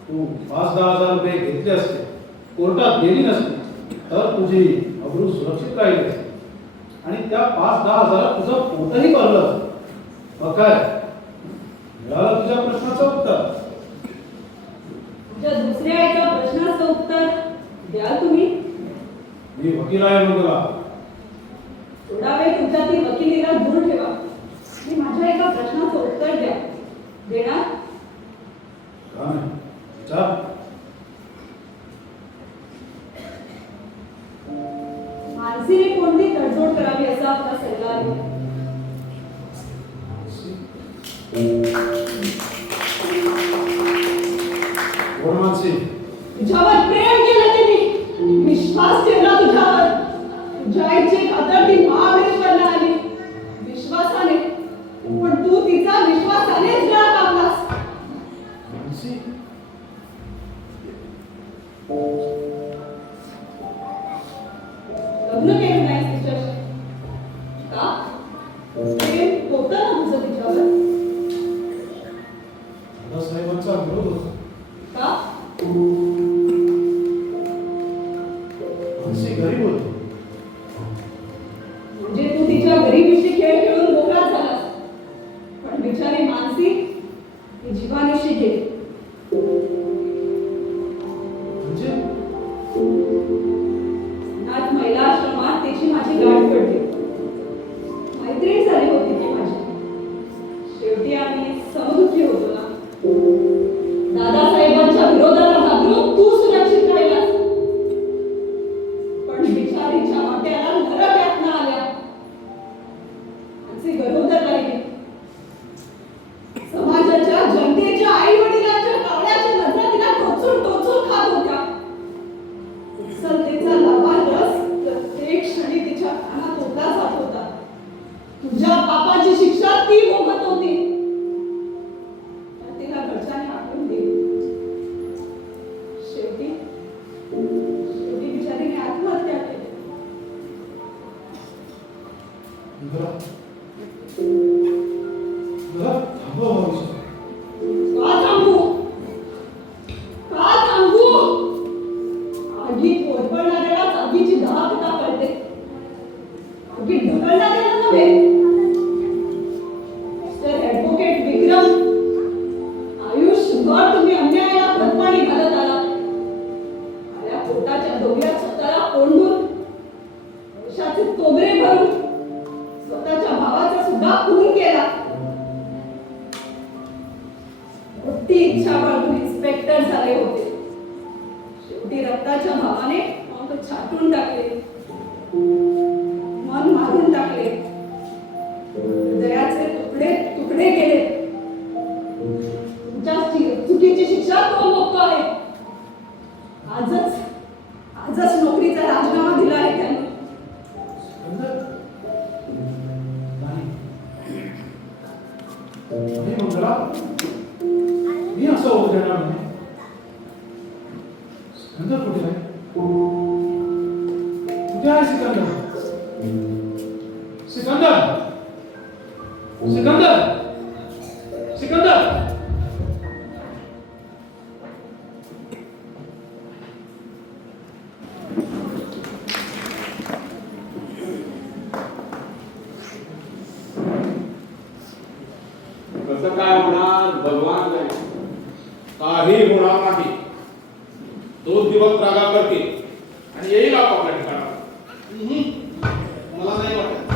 तू 5-10 हजार रुपये घेतले असते, कोर्टात गेली नसती तर तुझी अब्रू सुरक्षित राहिली असती आणि त्या 5-10 हजारात तुझं पोटही भरलं असतं. मग काय मिळालं तुझ्या प्रश्नाचं उत्तर? तुमच्या दुसऱ्या एका प्रश्नाचं उत्तर द्याल तुम्ही? मी वकील आहे मुलगा. थोडा वेळ तुमच्यातील वकिलीला दूर ठेवा. मी माझ्या एका प्रश्नाचं उत्तर द्या. देणार? का नाही विचार. मानसीने कोणती तडजोड करावी असा आपला सल्ला आहे? कोण मानसी? तुझ्यावर प्रेम केलं त्यांनी, विश्वास ठेवला तुझ्यावर. तुझ्या आईची खातरती महाबळेश्वरला आली विश्वासाने, पण तू तिचा विश्वासानेच गळा कापलास. मानसी? लग्न केलं नाहीस तिच्याशी का? प्रेम होतं ना तुझं तिच्यावर? दादासाहेबांचा विरोध होता. का? मानसी गरीब होती. म्हणजे तू तिच्या गरिबीशी खेळ खेळून मोकळा झालास. पण बिचारी मानसी ती जीवानिशी गेली. म्हणजे नाथ महिला आश्रमात तिची माझी गाठ पडली. मैत्रीण झाली होती ती माझी. शेवटी आम्ही समदुखी होतो ना. दादासाहेबांच्या विरोधाला घाबरून तू सुरक्षित राहिलास. पण बिचारीच्या वाट्याला नरक यातना आल्या. आमची गरोदर राहिली. समाजाच्या जनतेच्या आई वडिलांच्या कावळ्याच्या नजरा तिला टोचून टोचून खात होत्या. उत्सलतेचा लाभारस प्रत्येक क्षणी तिच्या कानात होता जात होता. तुझ्या पापाची शिक्षा ती भोगत होती. तर तिला घरच्याने आठवून दिली. शेवटी बिचारीने आत्महत्या केली. थांबव मावशी. का थांबू? का थांबू? आगीत होरपळणाऱ्यालाच आगीची दहापता कळते. आगीत ढकलणाऱ्याला नव्हे. मिस्टर ॲडव्होकेट विक्रम, आयुष्यभर तुम्ही अन्यायाला खतपाणी घालत आलात. आल्या पोटाच्या डोक्यात स्वतःला कोंडून, पैशाचे तोबरे भरून स्वतःच्या भावाचा सुद्धा खून केला. मोठी इच्छा बाळगून इन्स्पेक्टर झाले होते. शेवटी रक्ताच्या भावाने अंग छाटून टाकले, मन मारून टाकले, हृदयाचे तुकडे तुकडे केले. तुमच्या चुकीची शिक्षा तो भोगतो आहे. आजच नोकरीचा राजीनामा दिला आहे त्यांनी. नाही मंगला, मी असं होऊ देणार नाही. सिकंदर कुठे आहे? कुठे आहे सिकंदर? सिकंदर, सिकंदर, सिकंदर. कसं काय होणार भगवान जाणे. काही होणार नाही. 2 दिवस रागा करते आणि येईल आपापल्या ठिकाणावर. मला नाही वाटत.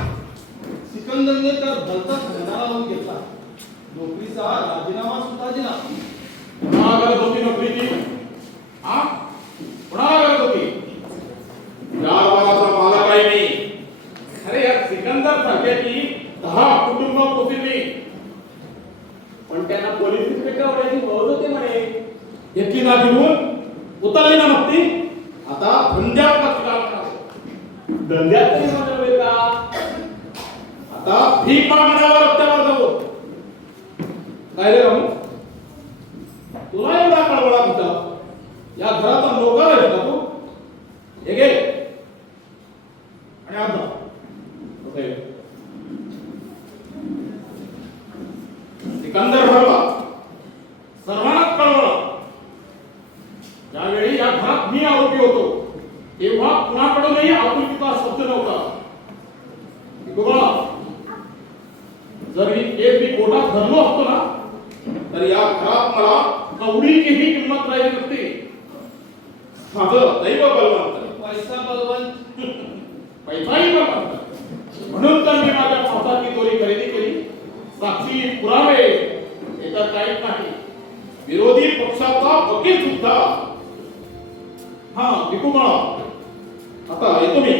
सिकंदरने तर भलताच घराला लावून घेतला. नोकरीचा राजीनामा सुद्धा दिला. पुन्हा गरज होती नोकरीची. हा पुन्हा गरज होती. 4 बाराचा मालक आहे मी. अरे या सिकंदर सारख्याची 10 कुटुंब पोचली. पण त्यांना पोलीस इन्स्पेक्टर होण्याची मौज होते म्हणे. घेतली ना घेऊन उतरली ना मग ती. आता धंद्यात लक्ष लागणार. धंद्यात तरी मजा मिळेल का? आता भीक मागण्यावर रस्त्यावर जाऊ. काय रे रामू, तुला एवढा कळवळा होता? या घराचा नोकर आहे का तू? हे घे आणि आज जा. सिकंदर भरला सर्वांनाच कळवळा. ज्यावेळी या घरात मी आरोपी होतो तेव्हा कुणाकडूनही आपुलकीचा शब्द नव्हता. गोपाळा, जर ही केस मी कोर्टात धरलो असतो ना तर या घरात मला कवडीचीही किंमत राहिली नसती. माझं दैव बलवंत, पैसा बलवंत. पैसाही बलवंत. म्हणून तर मी माझ्या फासाची दोरी खरेदी केली. साक्षी पुरावे हे तर काहीच नाही. विरोधी पक्षाचा वकील सुद्धा. हा विकुमाळा, आता येतो मी.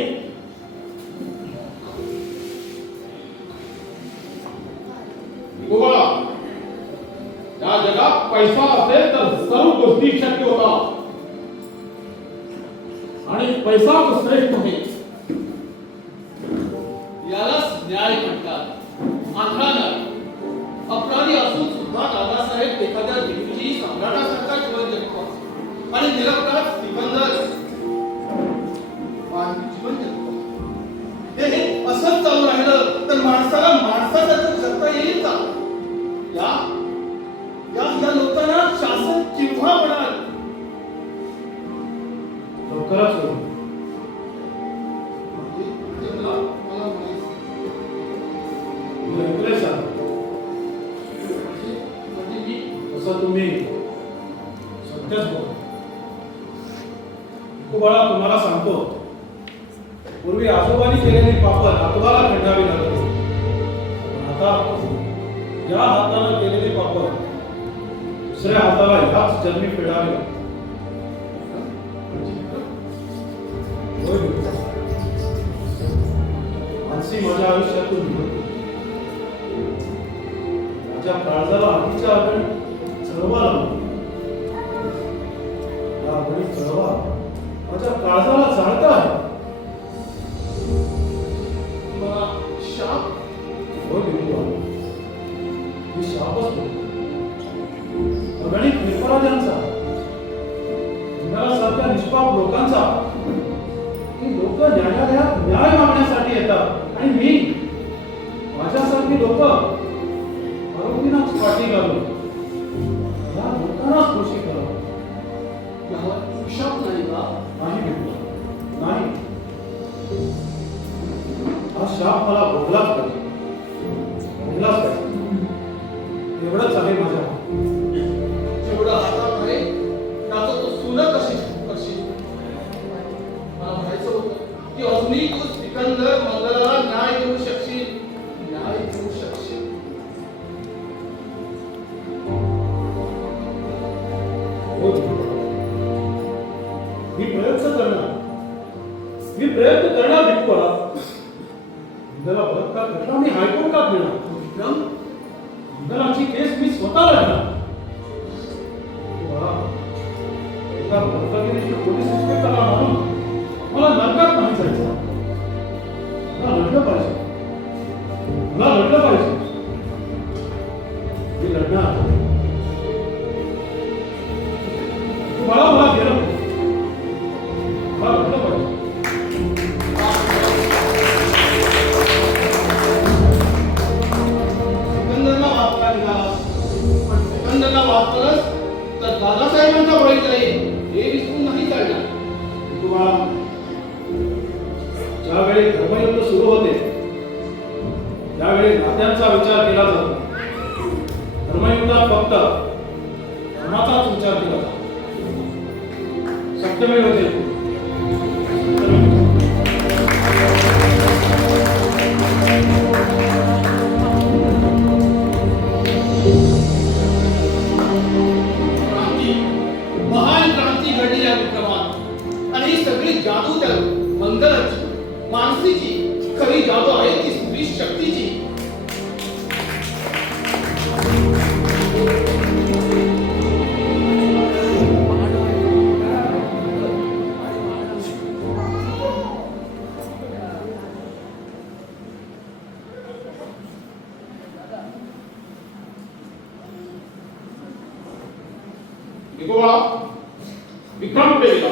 विकुमाळा, या जगात पैसा असेल तर सर्व गोष्टी शक्य होतात. आणि पैसा श्रेष्ठ आहे. यालाच न्याय म्हणतात. आंध्रा न्याय. अपराधी असून सुद्धा दादासाहेब एखाद्या दिग्विजयी सम्राटासारखा जीवन जगतो आणि निरपराध सिकंदर जीवन जगतो. हे असंच चालू राहिलं तर माणसाला माणसासारखं जगता येईल का? या या या लोकांना शासन केव्हा म्हणाल? लवकरच होईल. मला म्हणायचं. तुम्ही ऐकलंय सर? म्हणजे मी तसं तुम्ही सत्यच बोला. बाळा, तुम्हाला सांगतो, पूर्वी आजोबांनी केलेली पापं नातवाला फेडावी लागत होती. पण आता या हातानं केलेली पापं दुसऱ्या हाताला ह्याच जन्मी फेडावी लागतात. होय मित्र. मानसी माझ्या आयुष्यातून निघून माझ्या काळजाला आधीच्या आगण चळवा लागली. या आगळी चळवा माझ्या काळजाला जाळता आहे. मला शाप. होय बिंदू, मी शापच बोलतो. अगणित निरपराध्यांचा, सारख्या निष्पाप लोकांचा. ही लोक न्यायालयात न्याय मागण्यासाठी येतात आणि मी, माझ्यासारखी लोक आरोपींनाच पाठी घालून या लोकांनाच दोषी करावं. यावर शाप नाही का? नाही बिंदू, नाही. हा शाप मला भोगलाच पाहिजे. भोगलाच पाहिजे. एवढंच आहे माझ्या जेवढं हातात आहे त्याचं तो सुनं कशी करशील? मला म्हणायचं होतं की अजूनही तू सिकंदर मंगलाला न्याय देऊ शकशील. न्याय देऊ शकशील. हो, मी प्रयत्न करणार. मी प्रयत्न करणार भिक्खूला. इंदला बलात्कार खटला मी हायकोर्टात नेणार. विक्रम, इंदलाची केस मी स्वतः लढणार. एका भरकटलेल्या पोलीस इन्स्पेक्टरला म्हणून मला नरकात नाही जायचं. मला लढलं पाहिजे. मला लढलं पाहिजे. मी लढणार. मला गेलं मला लढलं पाहिजे. सिकंदरला वाचला निघाला. पण सिकंदरला वाचलंच तर दादासाहेबांचा बळी जाईल हे विसरून नाही चालणार. तुम्हाला ज्यावेळी धर्मयुद्ध सुरू होते त्यावेळी नात्यांचा विचार केला जातो. धर्मयुद्धात फक्त धर्माचाच विचार केला जातो. सत्यमेव जयते. क्रांती, महान क्रांती घडली या विक्रमात. आणि ही सगळी जादू त्या मंगलाची, मानसीची खरी जादू आहे ती स्त्री शक्तीची. विकोबा, विक्रम कुठे गेला?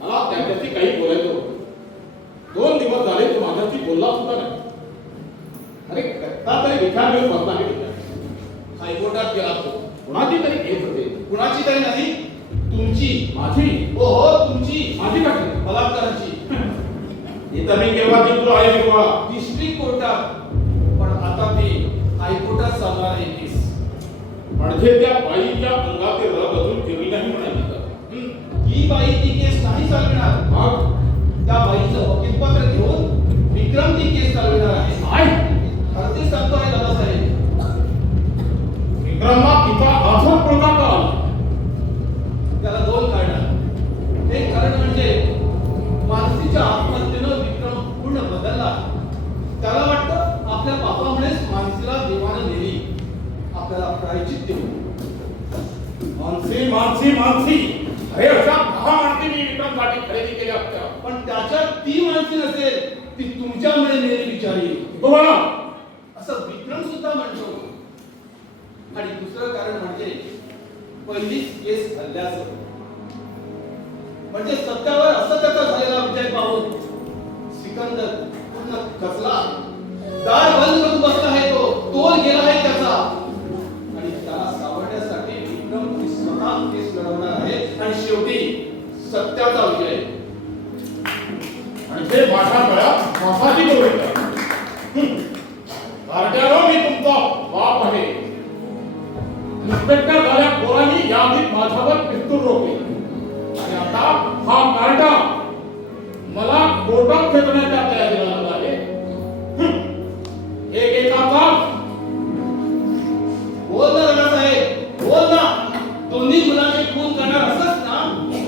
मला त्याच्याशी काही बोलायचं होतं. 2 दिवस झाले तू माझ्याशी बोलला सुद्धा नाही. अरे कसा तरी विचार घेऊन बसला आहे तिथे. हायकोर्टात गेला तो. कोणाची तरी केस होते. कुणाची तरी नाही, तुमची. माझी? हो हो, तुमची. माझी कशी? बलात्काराची. ही तर मी केव्हा जिंकलो आहे विकोबा. डिस्ट्रिक्ट कोर्टात. पण आता ती हायकोर्टात चालणार आहे केस. म्हणजे त्या बाईच्या अंगाचे रग अजून फिरली नाही म्हणायची का? ही बाई ती केस नाही चालविणार. मग त्या बाईचं वकीलपत्र घेऊन विक्रम ती केस चालविणार आहे. काय? अगदी सांगतो आहे दादासाहेब. विक्रमला तिचा आधार कोणता कळाला? त्याला 2 कारण. एक कारण म्हणजे मानसीच्या आत्महत्येनं विक्रम पूर्ण बदलला. त्याला वाटतं आपल्या पापामुळेच मानसीला देवानं नेली. आपल्याला प्रायचित्त देऊ. मानसी मानसी मानसी, अरे अशा 10 माणसे मी विक्रमसाठी खरेदी केल्या असत्या. पण त्याच्यात ती मानसी नसेल, ती तुमच्यामुळे नेली बिचारी. विकोबा, असं विक्रम सुद्धा म्हणतो. आणि दुसरं कारण म्हणजे पहिलीच केस हल्ल्याचं. म्हणजे सत्यावर असत्याचा झालेला विजय पाहून सिकंदर पूर्ण खचला. दार बंद करून बसला आहे तो. तोल गेला आहे त्याचा. आणि त्याला सावरण्यासाठी विक्रम स्वतः केस लढवणार आहे. आणि शेवटी सत्याचा विजय. आणि ते माझ्या गळ्यात फासाची दोरी करा. कार्ट्यानो, मी तुमचा बाप आहे. इन्स्पेक्टर झाल्या पोरांनी याआधी माझ्यावर पिस्तूल रोखली. आणि आता हा कार्टा मला कोर्टात फेकण्याच्या तयारीला लागला आहे. एक एकाचा बोल ना दादासाहेब, बोल ना. दोन्ही मुलांचे खून करणार असंच ना?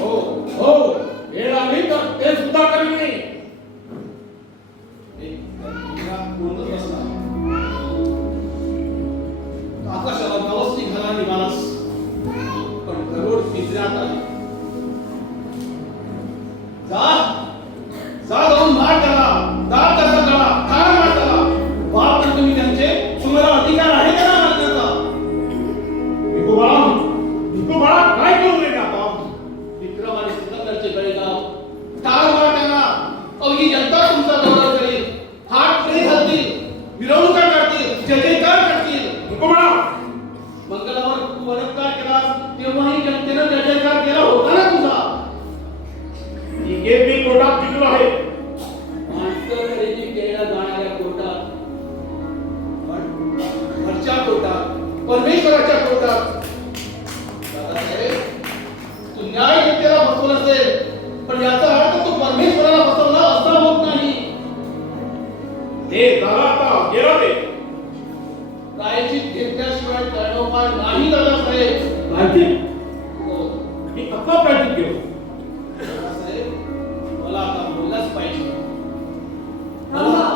हो हो, वेळ आली तर ते सुद्धा करीन मी. बोलत असला आकाशाला गावच निघाला निघालास. पण करोड पिंजऱ्यात आली. जा जा, जाऊन मार त्याला. दार त्याचा गळा, ठार मार त्याला. बाप तर तुम्ही त्यांचे, तुम्हाला अधिकार आहे का ना मारण्याचा? विकोबा, विकोबा, काय करू नये आता? विक्रम आणि सिकंदरचे गळे लाव. ठार मार त्यांना. अवघी जनता तुमचा गौरव करेल. हात पुढे घालतील, मिरवणुका काढतील, जयजयकार करतील. विकोबा, मंगलावर तू बलात्कार केला तेव्हाही जनतेनं जयजयकार केला होता ना तुझा. ही केस मी कोर्टात जिंकलो आहे. माणसं खरेदी केल्या जाणाऱ्या कोर्टात, वरच्या कोर्टात, परमेश्वराच्या कोर्टात. दादासाहेब, तू न्याय व्यक्तीला बसवलं असेल, पण याचा अर्थ तू परमेश्वराला बसवला असा होत नाही. ते झालं आता, गेलं ते. प्रायचित घेतल्याशिवाय तळमळ नाही दादासाहेब. प्रायचित? हो मी कसला प्रायचित केलं? दादासाहेब, मला आता बोललाच पाहिजे. थांबा.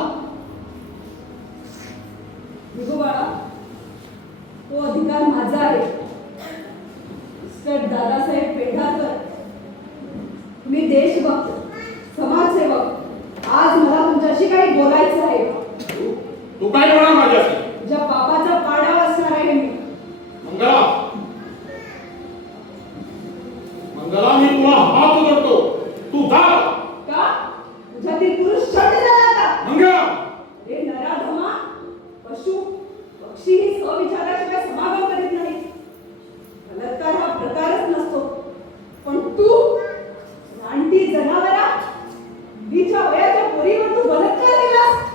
विठोबाळा, तो अधिकार माझा आहे. मिस्टर दादासाहेब पेंढारकर, मी देशभक्त, समाजसेवक. आज मला तुमच्याशी काही बोलायचं आहे. तू काय बोलणार माझ्याशी? ज्या पापाचा पाडा वाचणार आहे मी. मंगला, मंगला, मी तुला हात जोडतो. तू जा. का? तुझ्यातील पुरुष छोटे झाला का? मंगला, हे नराधमा, पशु पक्षी ही स्वविचाराशिवाय समागम करीत नाही. बलात्कार हा प्रकारच नसतो. पण तू रानटी जनावरा, मुलीच्या वयाच्या पोरीवर तू बलात्कार केलास.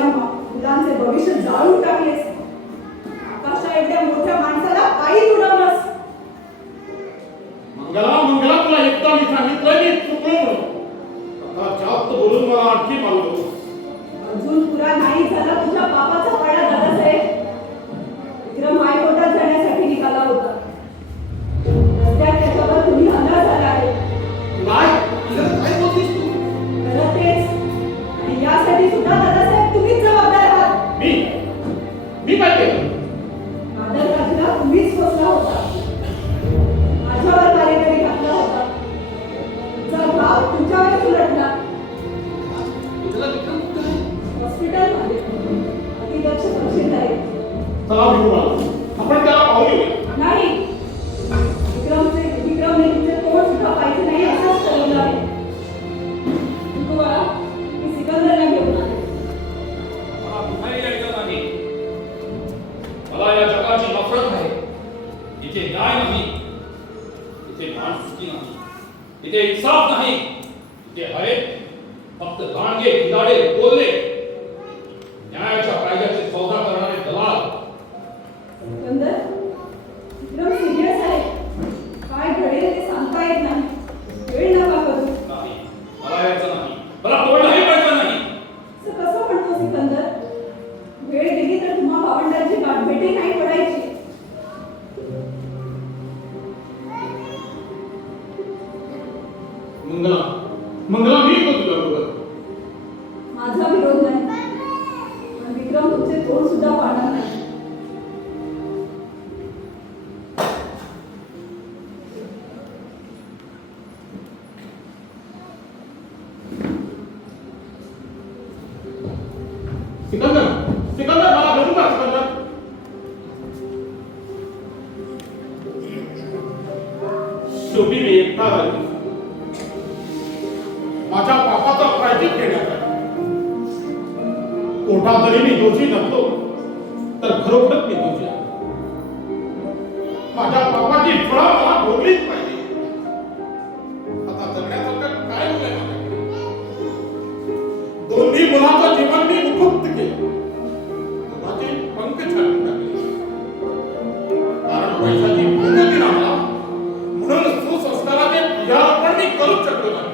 आपल्या मुलांचे भविष्य जाळून टाकलेस. आकाशा एवढ्या मोठ्या माणसाला पायी उडवलंस. मंगला तुला एकदा मी सांगितलं की चुकलो म्हणून. आता जास्त बोलून मला आणखी मारू नको. अजून पुरा नाही झाला तुझ्या बापाचा पाडा दादासाहेब. विक्रम हायकोर्टात जाण्यासाठी निघाला होता. रस्त्यात त्याच्यावर तुम्ही हल्ला झाला आहे. काय काय बोलतेस तू? खरं तेच. आणि यासाठी सुद्धा दादासाहेब तुम्हीच जबाबदार आहात. मी काय केलं? मादरराजला तुम्हीच पोचला होता. माझ्यावर कार्यकारी घातला होता. तुमचा भाव तुमच्यावरच उलटला. तुला विक्रम कुठं आहे? हॉस्पिटलमध्ये अतिदक्ष तहसील आहे. चला भिडूला आपण त्याला पाहून येऊया. नाही, विक्रमने तुमचे तोंड सुद्धा पाहिजे नाही असंच ठरवलं आहे. तू बाळा, मी सिकंदरला घेऊन आले. मला पुन्हा यायचं नाही. मला या जगाची नफरत आहे. इथे न्याय नाही, इथे माणुसकी नाही, इथे इन्साफ नाही. इथे आहेत फक्त गाणगे खिलाडे बोलले, न्यायाच्या कायद्याचे सौदा करणारे दलाल. सिकंदर, विक्रम सिरियस आहे. काय घडेल ते सांगता येत नाही. वेळ नका करू. नाही, मला यायचं नाही, मला तोडलाही पाहिजे नाही. असं कसं म्हणतो सिकंदर? वेळ गेली तर तुम्हा भावंडांची गाठभेटी नाही पडायची. मंगला मी येतो तुझ्या बरोबर. माझा विरोध नाही, पण विक्रम तुमचे तोंड सुद्धा पाहणार नाही. सिकंदर मला भेटू का सिकंदर? शेवटी मी एकटा राहिलो. माझ्या पापाचा प्रायचित घेण्यासाठी. कोर्टात जरी मी दोषी नसलो तर खरोखरच मी दोषी आहे. माझ्या पापाची फळं मला भोगलीच पाहिजे. आता जगण्यासारखं काय होतंय माझ्याकडे? दोन्ही मुलाचं जीवन मी उपयुक्त केलं. मुलाचे पंख छाटून टाकले. कारण पैशाची भूक होती ना मला, म्हणून सुसंस्काराचे पूजार्पण मी करूच शकलो नाही.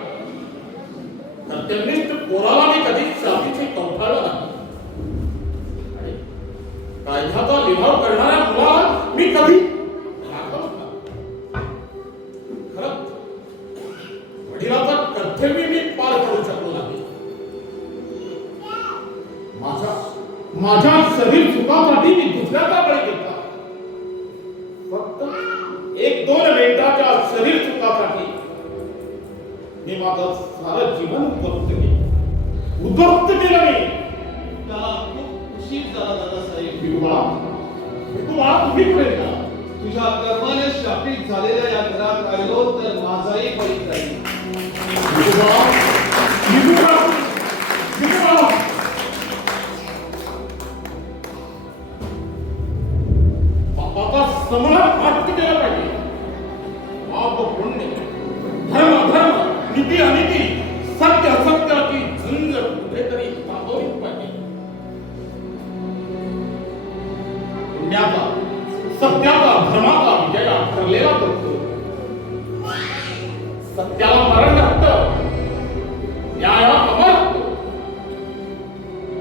कर्तव्यनिष्ठ पोराला मी कधी शांतीचे कवठाळलं नाही. आणि कायद्याचा लिलाव करणाऱ्या मुलाला मी कधी राखवत नाही. खरंच वडिलाचं कर्तव्य मी पार करू शकलो नाही. माझ्या शरीर सुखासाठी मी दुसऱ्याचा बळी घेतला. फक्त 1-2 मिनिटाच्या शरीर सुखासाठी मी माझं सारं जीवन उद्ध्वस्त केलं मी. त्याला खूप उशीर झाला दादासाहेब. तुम्हाला तुम्ही पुढे गेला. तुझ्या कर्माने शापित झालेल्या या घरात राहिलो तर माझाही बळी जाईल. बापाचा समोर हट्ट केला पाहिजे. पाप पुण्य, धर्म नीती अनिती, सत्य असत्याची झुंज कुठेतरी थांबवलीच पाहिजे. पुण्याचा सत्याचा धर्माचा विजय ठरलेला करतो. सत्याला मरण असतं, न्यायाला अमर असतो.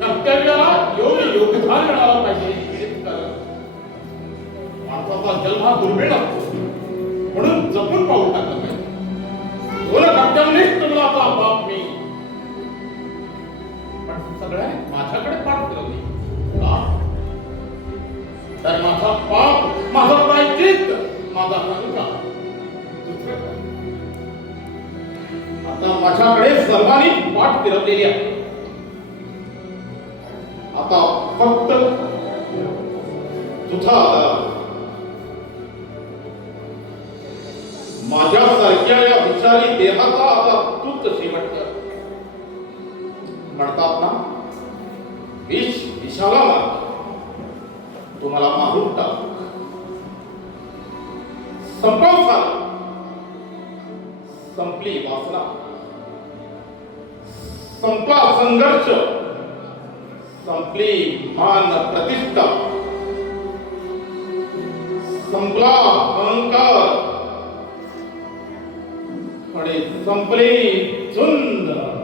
कर्तव्याला योगदान मिळालं पाहिजे. माणसाचा जन्म हा दुर्मिळ असतो, म्हणून जपून पाऊल टाकलं पाहिजे. कर्तव्यनिष्ठ मुलाचा बाप मी, पण सगळ्यांनी माझ्याकडे पाठ फिरवली. तर माझा पाप, माझा प्रायश्चित्त, माझा अहंकार दुसरं काय? आता माझ्याकडे सर्वांनी पाठ फिरवलेली आहे. आता फक्त तुझा माझ्यासारख्या या विचारी देहाचा आता तूच शेवट कर. म्हणतात ना, विष विषाला मारत, तुम्हाला मारून टाक. संपव झाला, संपली वासना, संपला संघर्ष, संपली मान प्रतिष्ठा, संपला अहंकार आणि संपली झुंज.